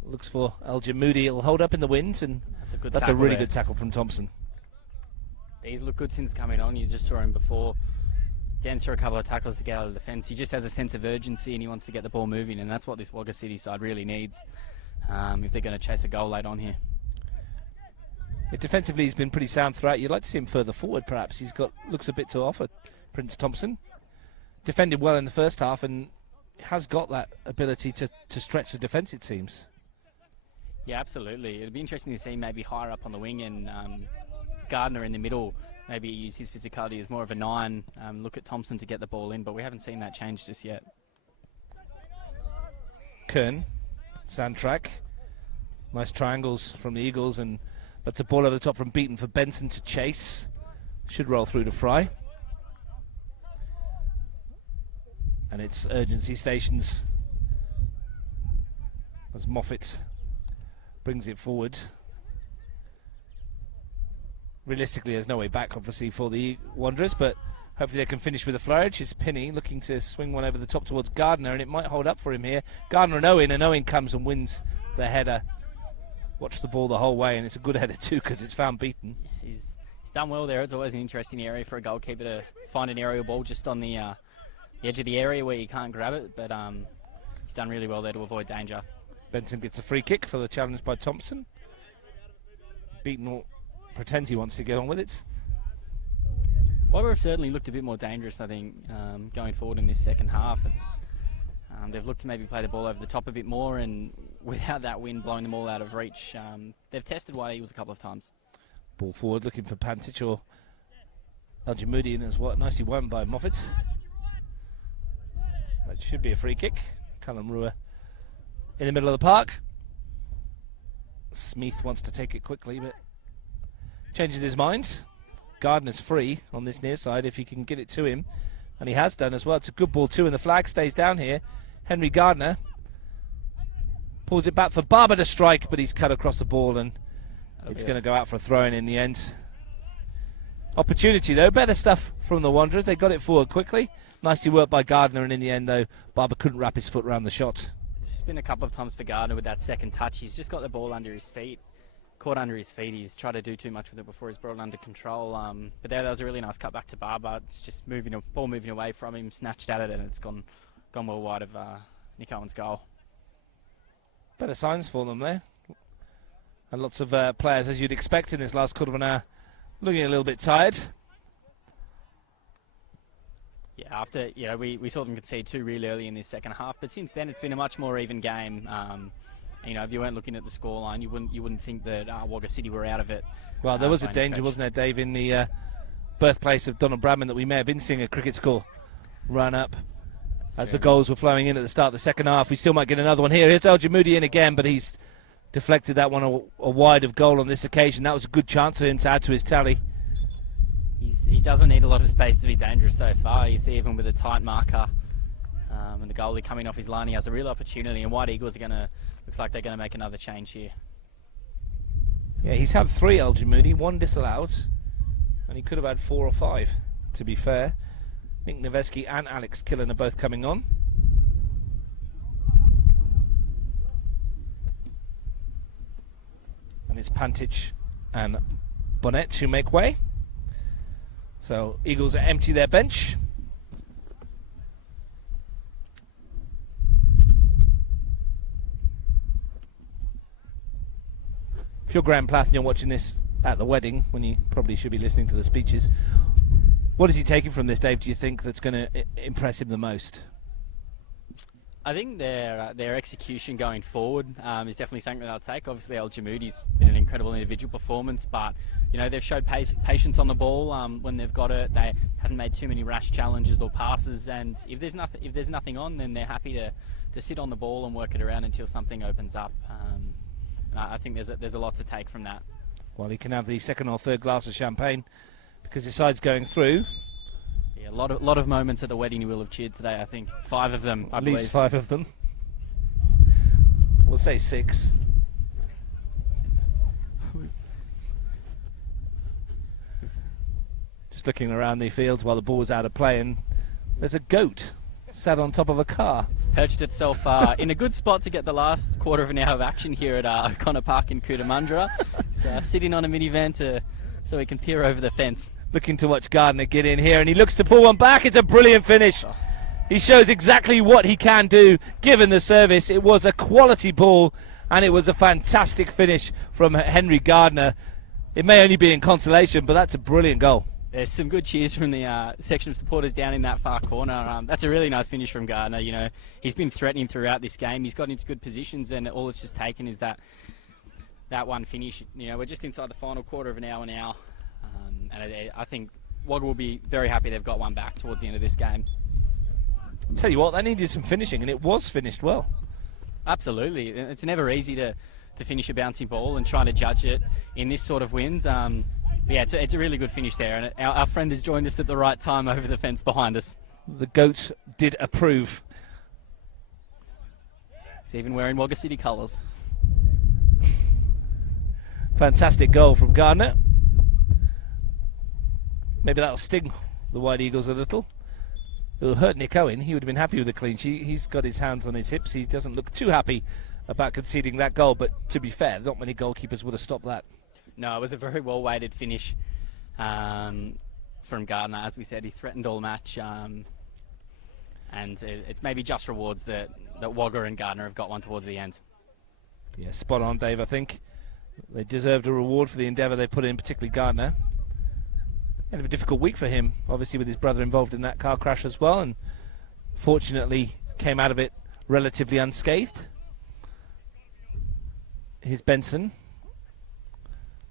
Looks for Elgin Moody. It'll hold up in the wind, and that's a really good tackle from Thompson. He's looked good since coming on. You just saw him before. Dance through a couple of tackles to get out of the defence. He just has a sense of urgency and he wants to get the ball moving, and that's what this Wagga City side really needs if they're going to chase a goal late on here. Yeah, defensively, he's been pretty sound throughout. You'd like to see him further forward, perhaps. Looks a bit to offer, Prince Thompson. Defended well in the first half and has got that ability to stretch the defence, it seems. Yeah, absolutely. It'd be interesting to see maybe higher up on the wing and Gardner in the middle, maybe use his physicality as more of a 9, look at Thompson to get the ball in, but we haven't seen that change just yet. Kern, Sandtrack. Nice triangles from the Eagles, and that's a ball over the top from Beaton for Benson to chase. Should roll through to Fry. And it's urgency stations as Moffat brings it forward. Realistically, there's no way back, obviously, for the Wanderers, but hopefully they can finish with a flourish. It's Pinney looking to swing one over the top towards Gardner, and it might hold up for him here. Gardner and Owen comes and wins the header. Watch the ball the whole way, and it's a good header too because it's found Beaton. He's done well there. It's always an interesting area for a goalkeeper to find an aerial ball just on the edge of the area where you can't grab it, but he's done really well there to avoid danger. Benson gets a free kick for the challenge by Thompson. Beaton will pretend he wants to get on with it. Wagga have certainly looked a bit more dangerous, I think, going forward in this second half. They've looked to maybe play the ball over the top a bit more, and without that wind blowing them all out of reach, they've tested White Eagles a couple of times. Ball forward looking for Pantic or Al-Jamoudi, as well. Nicely won by Moffat. That should be a free kick. Callum Rua in the middle of the park. Smith wants to take it quickly, but changes his mind. Gardner's free on this near side if he can get it to him, and he has done as well. It's a good ball too, and the flag stays down here. Henry Gardner pulls it back for Barber to strike, but he's cut across the ball, and it's going to go out for a throw-in in the end. Opportunity though, better stuff from the Wanderers. They got it forward quickly. Nicely worked by Gardner, and in the end though, Barber couldn't wrap his foot around the shot. It's been a couple of times for Gardner with that second touch. He's just got the ball under his feet. Caught under his feet. He's tried to do too much with it before he's brought it under control. But there, that was a really nice cut back to Barber. It's just ball moving away from him, snatched at it, and it's gone well wide of Nick Owen's goal. Better signs for them there. And lots of players, as you'd expect in this last quarter of an hour, looking a little bit tired. Yeah, after we saw them concede 2 really early in this second half, but since then it's been a much more even game. If you weren't looking at the scoreline, you wouldn't think that Wagga City were out of it. Well, there was a danger, wasn't there, Dave, in the birthplace of Donald Bradman, that we may have been seeing a cricket score run up as the goals were flowing in at the start of the second half. We still might get another one here. Here's Al-Jamoudi in again, but he's deflected that one a wide of goal on this occasion. That was a good chance for him to add to his tally. He doesn't need a lot of space to be dangerous so far. You see, even with a tight marker and the goalie coming off his line, he has a real opportunity, and White Eagles looks like they're going to make another change here. Yeah, he's had 3, Al-Jamoudi, 1 disallowed, and he could have had 4 or 5, to be fair. Nick Noveski and Alex Killen are both coming on. And it's Pantic and Bonnet who make way. So Eagles are empty their bench. If you're Graham Plath and you're watching this at the wedding, when you probably should be listening to the speeches, what is he taking from this, Dave, do you think, that's going to impress him the most? I think their execution going forward is definitely something that I'll take. Obviously, Al-Jamoudi's been an incredible individual performance, but they've showed patience on the ball when they've got it. They haven't made too many rash challenges or passes, and if there's nothing on, then they're happy to sit on the ball and work it around until something opens up. And I think there's a lot to take from that. Well, he can have the second or third glass of champagne because his side's going through. Yeah, a lot of moments at the wedding you will have cheered today. I think 5 of them. At least 5 of them. We'll say 6. Just looking around the fields while the ball's out of play, and there's a goat sat on top of a car. It's perched itself in a good spot to get the last quarter of an hour of action here at O'Connor Park in Cootamundra. It's sitting on a minivan so he can peer over the fence. Looking to watch Gardner get in here, and he looks to pull one back. It's a brilliant finish. He shows exactly what he can do given the service. It was a quality ball, and it was a fantastic finish from Henry Gardner. It may only be in consolation, but that's a brilliant goal. There's some good cheers from the section of supporters down in that far corner. That's a really nice finish from Gardner. He's been threatening throughout this game. He's got into good positions, and all it's just taken is that one finish. We're just inside the final quarter of an hour now, And I think Wagga will be very happy they've got one back towards the end of this game. I'll tell you what, they needed some finishing, and it was finished well. Absolutely. It's never easy to finish a bouncing ball and trying to judge it in this sort of winds. Yeah, it's a really good finish there, and our friend has joined us at the right time over the fence behind us. The goat did approve. He's even wearing Wagga City colours. Fantastic goal from Gardner. Maybe that'll sting the White Eagles a little. It'll hurt Nick Owen. He would have been happy with the clean sheet. He's got his hands on his hips. He doesn't look too happy about conceding that goal, but to be fair, not many goalkeepers would have stopped that. No, it was a very well-weighted finish from Gardner. As we said, he threatened all match, and it's maybe just rewards that Wagga and Gardner have got one towards the end. Yeah, spot on, Dave, I think. They deserved a reward for the endeavour they put in, particularly Gardner. Kind of a difficult week for him, obviously with his brother involved in that car crash as well, and fortunately came out of it relatively unscathed. Here's Benson.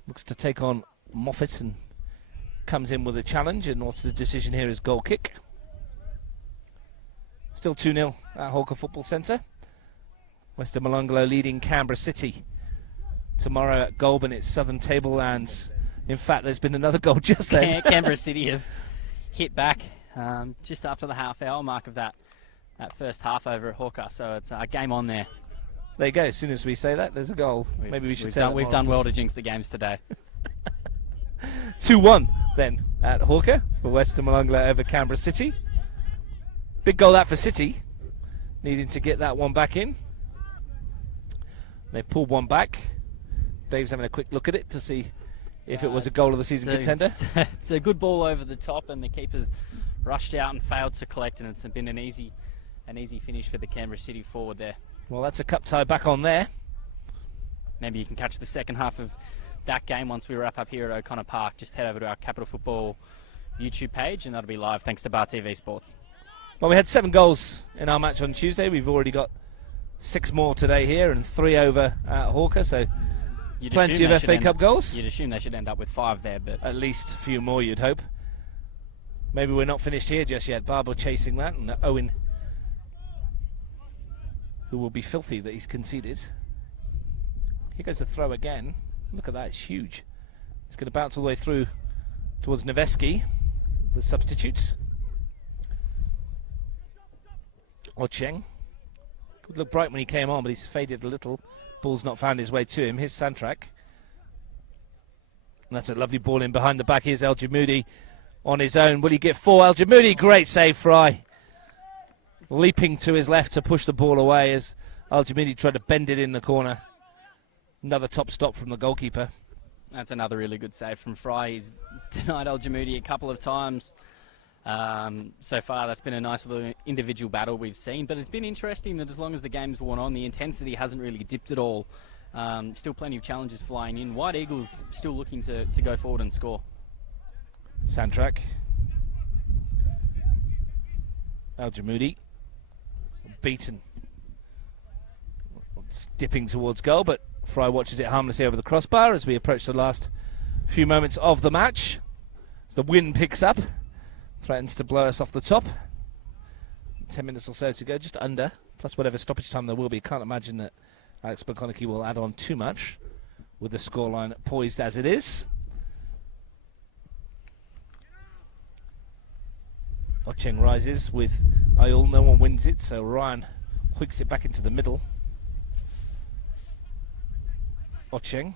Looks to take on Moffat and comes in with a challenge, and what's the decision here is goal kick. Still 2-0 at Hawker Football Centre. Western Molonglo leading Canberra City. Tomorrow at Goulburn it's Southern Tablelands. In fact, there's been another goal just then. Canberra City have hit back just after the half-hour mark of that first half over at Hawker, so it's a game on there. There you go. As soon as we say that, there's a goal. Maybe we should say we've done well to jinx the games today. 2-1 then at Hawker for Western Molonglo over Canberra City. Big goal that for City, needing to get that one back in. They pulled one back. Dave's having a quick look at it to see if it was a goal of the season contender. It's a good ball over the top, and the keeper's rushed out and failed to collect, and it's been an easy finish for the Canberra City forward there. Well, that's a cup tie back on there. Maybe you can catch the second half of that game once we wrap up here at O'Connor Park. Just head over to our Capital Football YouTube page, and that'll be live thanks to Bar TV Sports. Well, we had 7 goals in our match on Tuesday. We've already got 6 more today here and 3 over at Hawker, so plenty of FA Cup goals. You'd assume they should end up with 5 there, but at least a few more, you'd hope. Maybe we're not finished here just yet. Barber chasing that, and Owen, who will be filthy that he's conceded. Here goes the throw again. Look at that, it's huge. It's going to bounce all the way through towards Neveski, the substitutes. Ocheng could look bright when he came on, but he's faded a little. Ball's not found his way to him. Here's Santrak. And that's a lovely ball in behind the back. Here's El Jamoudi on his own. Will he get 4? El Jamoudi, great save, Fry. Leaping to his left to push the ball away as El Jamoudi tried to bend it in the corner. Another top stop from the goalkeeper. That's another really good save from Fry. He's denied El Jamoudi a couple of times. So far, that's been a nice little individual battle we've seen, but it's been interesting that as long as the game's worn on, the intensity hasn't really dipped at all. Still plenty of challenges flying in. White Eagles still looking to go forward and score. Santrak. El Jamoudi. Beaten. It's dipping towards goal, but Fry watches it harmlessly over the crossbar as we approach the last few moments of the match. As the wind picks up. Threatens to blow us off the top. 10 minutes or so to go, just under, plus whatever stoppage time there will be. Can't imagine that Alex McConaughey will add on too much with the scoreline poised as it is. Ocheng rises with Ayul, no one wins it, so Ryan whigs it back into the middle. Ocheng.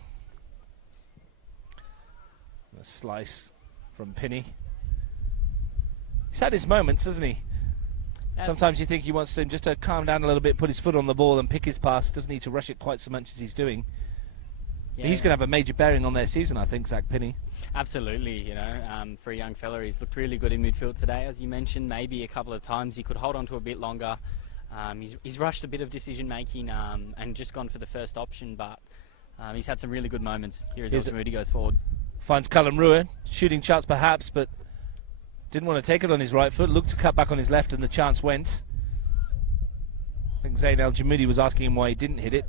A slice from Pinney. He's had his moments, hasn't he? Sometimes you think he wants him just to calm down a little bit, put his foot on the ball and pick his pass. Doesn't need to rush it quite so much as he's doing. Yeah. He's going to have a major bearing on their season, I think, Zach Pinney. Absolutely, for a young fella, he's looked really good in midfield today, as you mentioned. Maybe a couple of times he could hold on to a bit longer. He's rushed a bit of decision-making and just gone for the first option, but he's had some really good moments. Here as El Jamoudi goes forward. Finds Callum Ruin, shooting chance perhaps, but didn't want to take it on his right foot, looked to cut back on his left, and the chance went. I think Zayn El Jamoudi was asking him why he didn't hit it.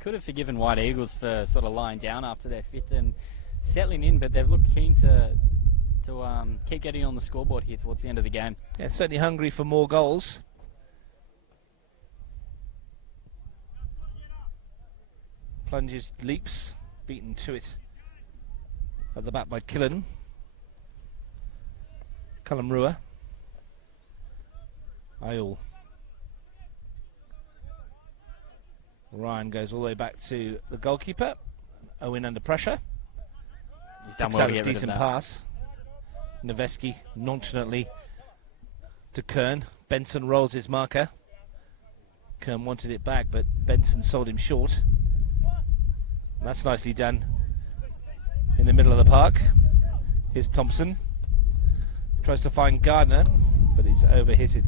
Could have forgiven White Eagles for sort of lying down after their fifth and settling in, but they've looked keen to to keep getting on the scoreboard here towards the end of the game. Yeah, certainly hungry for more goals. Plunges, leaps, beaten to it at the back by Killen. Callum Rua. Ayul. Ryan goes all the way back to the goalkeeper. Owen under pressure. He's done Picks well out to a get rid of decent that. pass. Noveski nonchalantly to Kern. Benson rolls his marker. Kern wanted it back, but Benson sold him short. That's nicely done in the middle of the park. Here's Thompson. Tries to find Gardner, but he's overhit it.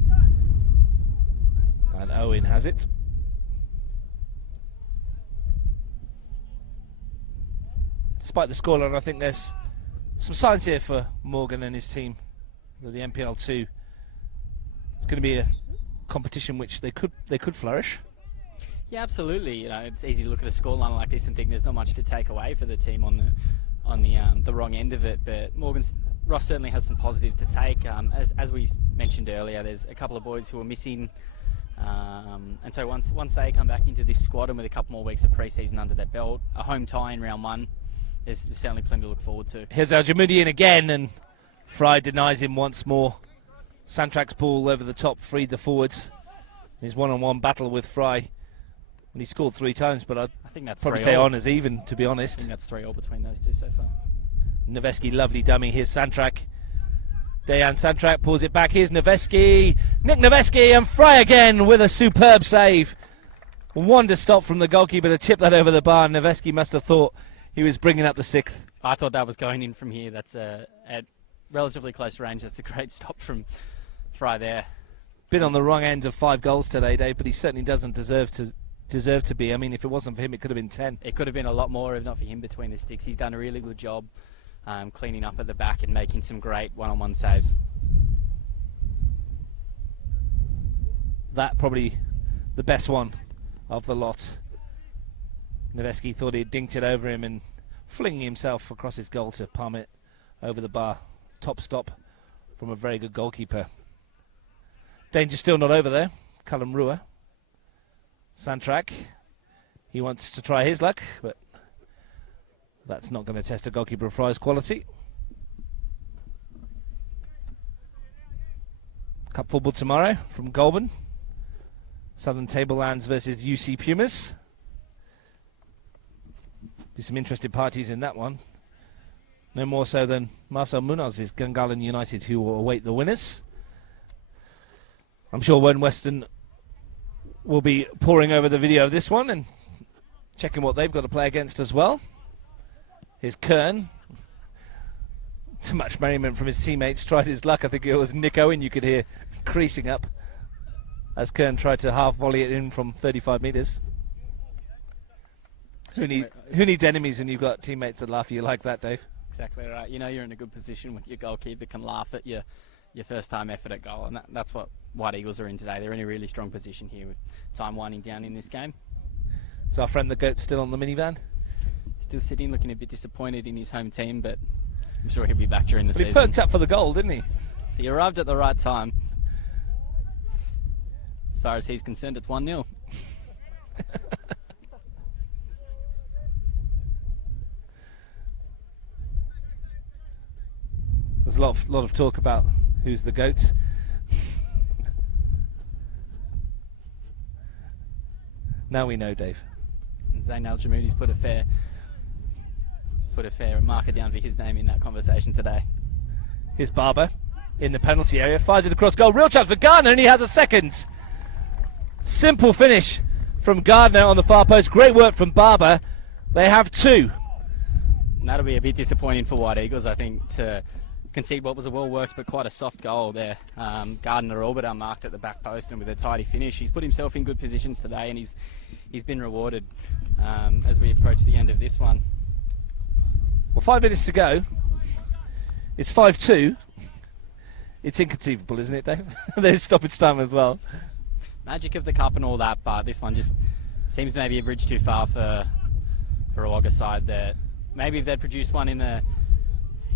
And Owen has it. Despite the scoreline, I think there's some signs here for Morgan and his team. With the MPL2, it's going to be a competition which they could flourish. Yeah, absolutely. You know, it's easy to look at a scoreline like this and think there's not much to take away for the team on the wrong end of it. But Ross certainly has some positives to take. As we mentioned earlier, there's a couple of boys who are missing, and so once they come back into this squad and with a couple more weeks of pre-season under their belt, a home tie in round one, there's certainly plenty to look forward to. Here's Al Jamudi in again, and Fry denies him once more. Santrak's ball over the top freed the forwards. His one-on-one battle with Fry. And he scored 3 times, but I'd I think that's probably 3-all. say honours even, to be I honest. think that's 3-all between those two so far. Noveski, lovely dummy. Here's Santrak. Dejan Santrak pulls it back. Here's Noveski. Nick Noveski, and Fry again with a superb save. Wonder stop from the goalkeeper to tip that over the bar. Noveski must have thought he was bringing up the 6th. I thought that was going in from here. That's at relatively close range. That's a great stop from Fry there. Been on the wrong end of 5 goals today, Dave, but he certainly doesn't deserve to be. I mean, if it wasn't for him, it could have been 10. It could have been a lot more if not for him between the sticks. He's done a really good job cleaning up at the back and making some great one-on-one saves. That probably the best one of the lot. Noveski thought he'd dinked it over him and flinging himself across his goal to palm it over the bar. Top stop from a very good goalkeeper. Danger still not over there. Callum Rua. Santrak. He wants to try his luck, but that's not going to test a goalkeeper of Fry's quality. Cup football tomorrow from Goulburn. Southern Tablelands versus UC Pumas. Be some interesting parties in that one. No more so than Marcel Munoz's Gungahlin United, who will await the winners. I'm sure Wern Western will be poring over the video of this one and checking what they've got to play against as well. Here's Kern. Too much merriment from his teammates. Tried his luck. I think it was Nick Owen you could hear creasing up as Kern tried to half volley it in from 35 metres. Who needs enemies when you've got teammates that laugh at you like that, Dave? Exactly right. You know you're in a good position when your goalkeeper can laugh at your first time effort at goal, and that's what White Eagles are in today. They're in a really strong position here with time winding down in this game. So our friend the Goat's still on the minivan? Still sitting, looking a bit disappointed in his home team, but I'm sure he'll be back during the But season. he perked up for the goal, didn't he? So he arrived at the right time. As far as he's concerned, it's 1-0. There's a lot of talk about who's the GOAT. Now we know, Dave. Zayn Al Jamoudi's put a fair marker down for his name in that conversation today. Here's Barber in the penalty area, fires it across goal. Real chance for Gardner, and he has a second. Simple finish from Gardner on the far post. Great work from Barber. They have 2. And that'll be a bit disappointing for White Eagles, I think, to concede what was a well-worked but quite a soft goal there. Gardner all but unmarked at the back post and with a tidy finish. He's put himself in good positions today, and he's been rewarded as we approach the end of this one. Well, 5 minutes to go. It's 5-2. It's inconceivable, isn't it, Dave? There's stoppage time as well. Magic of the cup and all that, but this one just seems maybe a bridge too far for a Wagga side there. Maybe if they'd produced one in the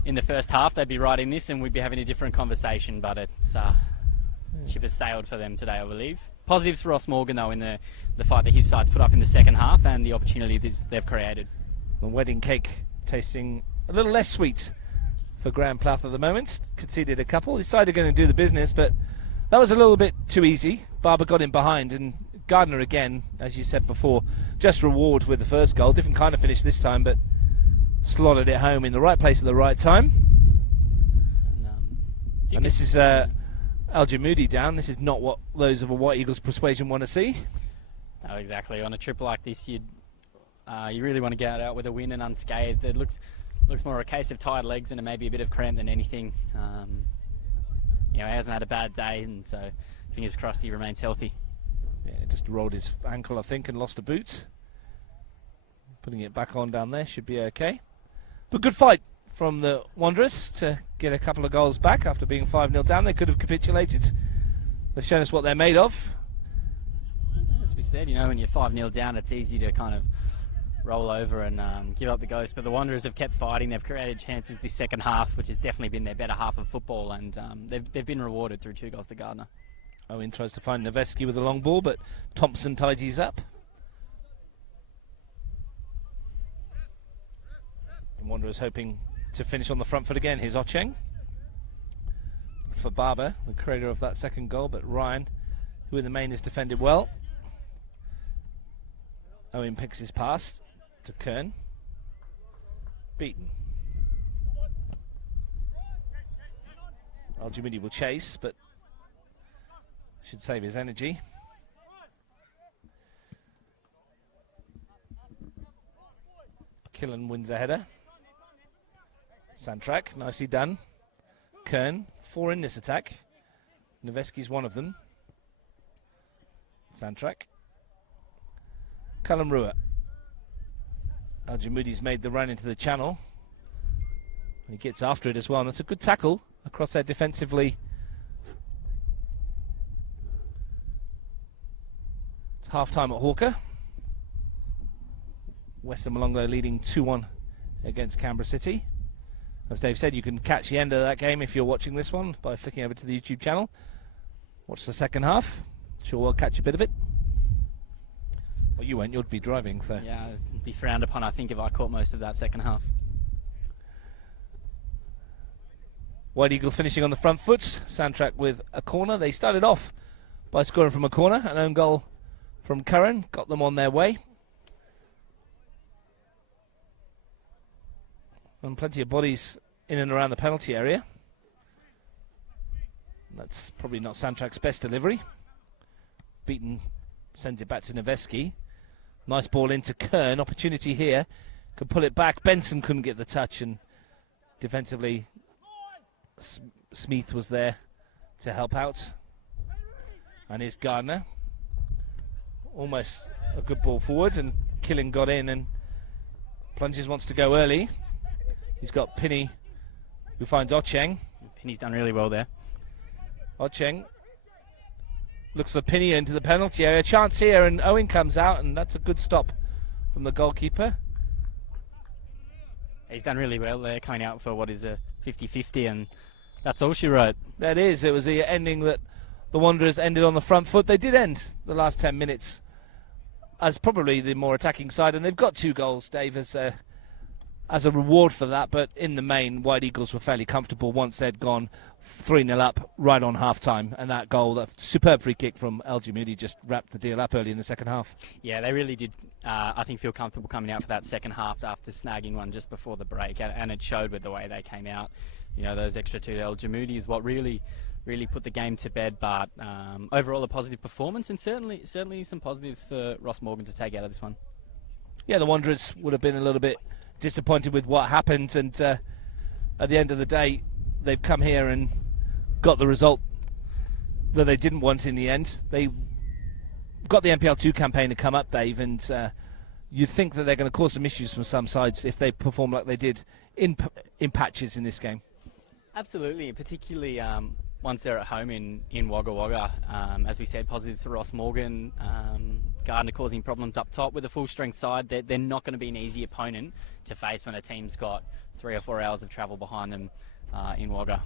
in the first half, they'd be right in this and we'd be having a different conversation, but it's ship has sailed for them today, I believe. Positives for Ross Morgan, though, in the fight that his side's put up in the second half and the opportunity they've created. The wedding cake tasting a little less sweet for Graham Plath at the moment. Conceded a couple. His side are going to do the business, but that was a little bit too easy. Barber got in behind, and Gardner again, as you said before, just reward with the first goal. Different kind of finish this time, but slotted it home in the right place at the right time. And this is Al Jamoudi down. This is not what those of a White Eagles persuasion want to see. No, exactly. On a trip like this, you really want to get out with a win and unscathed. It looks more a case of tired legs and maybe a bit of cramp than anything. He hasn't had a bad day, and so fingers crossed he remains healthy. Yeah, just rolled his ankle, I think, and lost a boot. Putting it back on down there should be okay. But good fight from the Wanderers to get a couple of goals back after being 5-0 down. They could have capitulated. They've shown us what they're made of. As we've said, when you're 5-0 down, it's easy to kind of roll over and give up the ghost. But the Wanderers have kept fighting. They've created chances this second half, which has definitely been their better half of football, and they've been rewarded through 2 goals to Gardner. Owen tries to find Noveski with a long ball, but Thompson tidies up. And Wanderers hoping to finish on the front foot again. Here's Ocheng for Barber, the creator of that second goal, but Ryan, who in the main has defended well. Owen picks his pass to Kern. Beaten. Al-Jamidi will chase, but should save his energy. Killen wins a header. Santrak, nicely done. Kern, 4 in this attack. Noveski's one of them. Santrak. Callum Rua. Al-Jamoudi's made the run into the channel. He gets after it as well, and that's a good tackle across there defensively. It's half-time at Hawker. Western Malongo leading 2-1 against Canberra City. As Dave said, you can catch the end of that game if you're watching this one by flicking over to the YouTube channel. Watch the second half. Sure we'll catch a bit of it. Well, you won't, you'd be driving, so. Yeah, it'd be frowned upon, I think, if I caught most of that second half. White Eagles finishing on the front foot. Santrak with a corner. They started off by scoring from a corner. An own goal from Curran got them on their way. And plenty of bodies in and around the penalty area. That's probably not Santrak's best delivery. Beaton sends it back to Noveski. Nice ball into Kern. Opportunity here. Could pull it back. Benson couldn't get the touch, and defensively Smith was there to help out. And here's Gardner. Almost a good ball forward, and Killing got in, and Plunges wants to go early. He's got Pinney, who finds Ocheng. Pinney's done really well there. Ocheng looks for Pinney into the penalty area. Chance here, and Owen comes out, and that's a good stop from the goalkeeper. He's done really well there, coming out for what is a 50-50, and that's all she wrote. That is. It was the ending that the Wanderers ended on the front foot. They did end the last 10 minutes as probably the more attacking side, and they've got 2 goals, Dave, as a reward for that, but in the main, White Eagles were fairly comfortable once they'd gone 3-0 up right on half-time, and that goal, that superb free kick from El Jamoudi, just wrapped the deal up early in the second half. Yeah, they really did, I think, feel comfortable coming out for that second half after snagging one just before the break, and it showed with the way they came out. Those extra 2 to El Jamoudi is what really put the game to bed, but overall a positive performance, and certainly some positives for Ross Morgan to take out of this one. Yeah, the Wanderers would have been a little bit disappointed with what happened, and at the end of the day they've come here and got the result that they didn't want in the end. They got the NPL2 campaign to come up, Dave, and you'd think that they're going to cause some issues from some sides if they perform like they did in patches in this game. Absolutely, particularly once they're at home in Wagga Wagga. As we said, positives for Ross Morgan. Gardner causing problems up top with a full-strength side. They're not going to be an easy opponent to face when a team's got 3 or 4 hours of travel behind them in Wagga.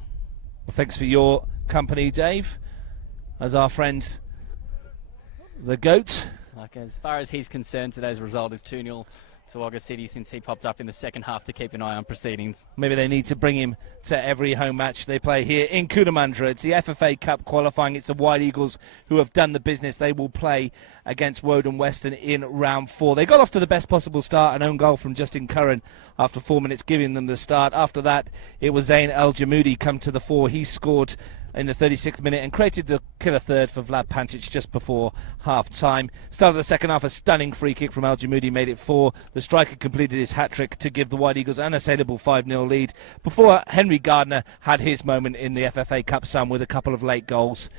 Well, thanks for your company, Dave. As our friend, the GOAT. Like, as far as he's concerned, today's result is 2-0 to Wagga City since he popped up in the second half to keep an eye on proceedings. Maybe they need to bring him to every home match they play here in Cootamundra. It's the FFA Cup qualifying. It's the White Eagles who have done the business. They will play against Woden Western in round 4. They got off to the best possible start, an own goal from Justin Curran after 4 minutes giving them the start. After that, it was Zayn El Jamoudi come to the fore. He scored in the 36th minute and created the killer third for Vlad Pancic just before half-time. Start of the second half, a stunning free kick from El Jamoudi made it 4. The striker completed his hat-trick to give the White Eagles an unassailable 5-0 lead before Henry Gardner had his moment in the FFA Cup sun with a couple of late goals.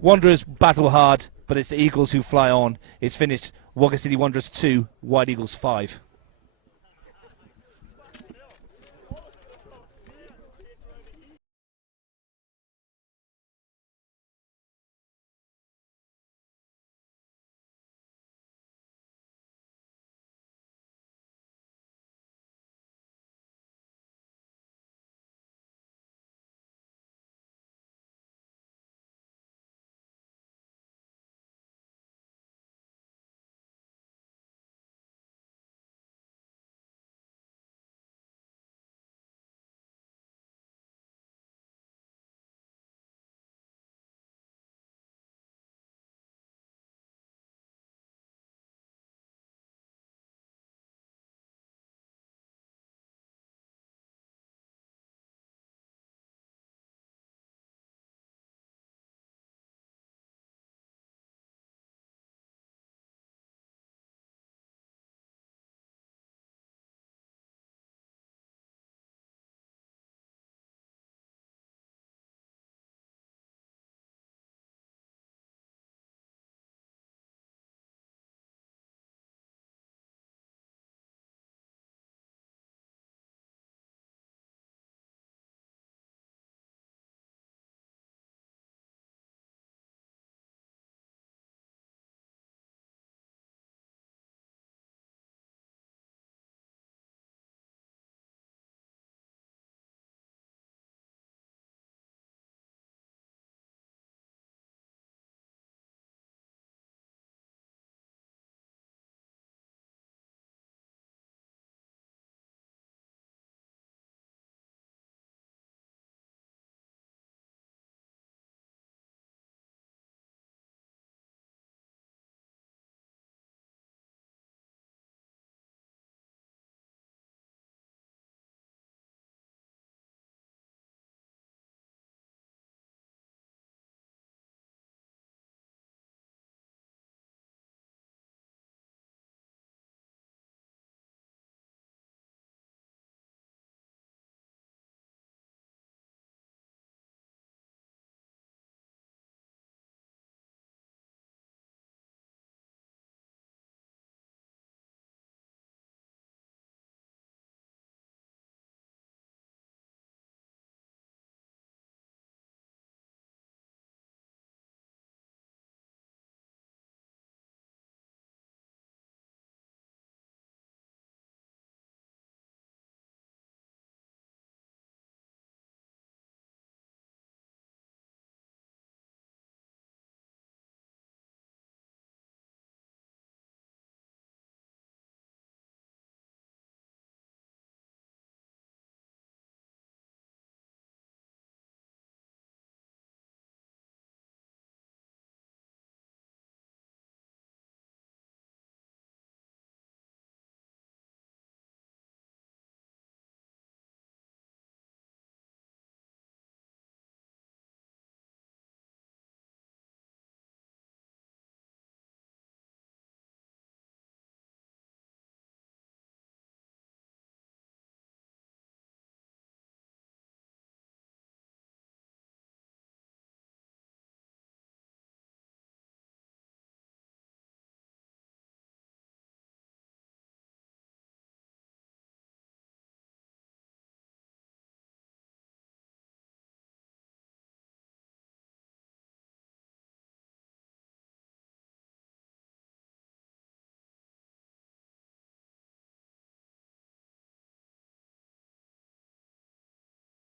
Wanderers battle hard, but it's the Eagles who fly on. It's finished Wagga City Wanderers 2, White Eagles 5.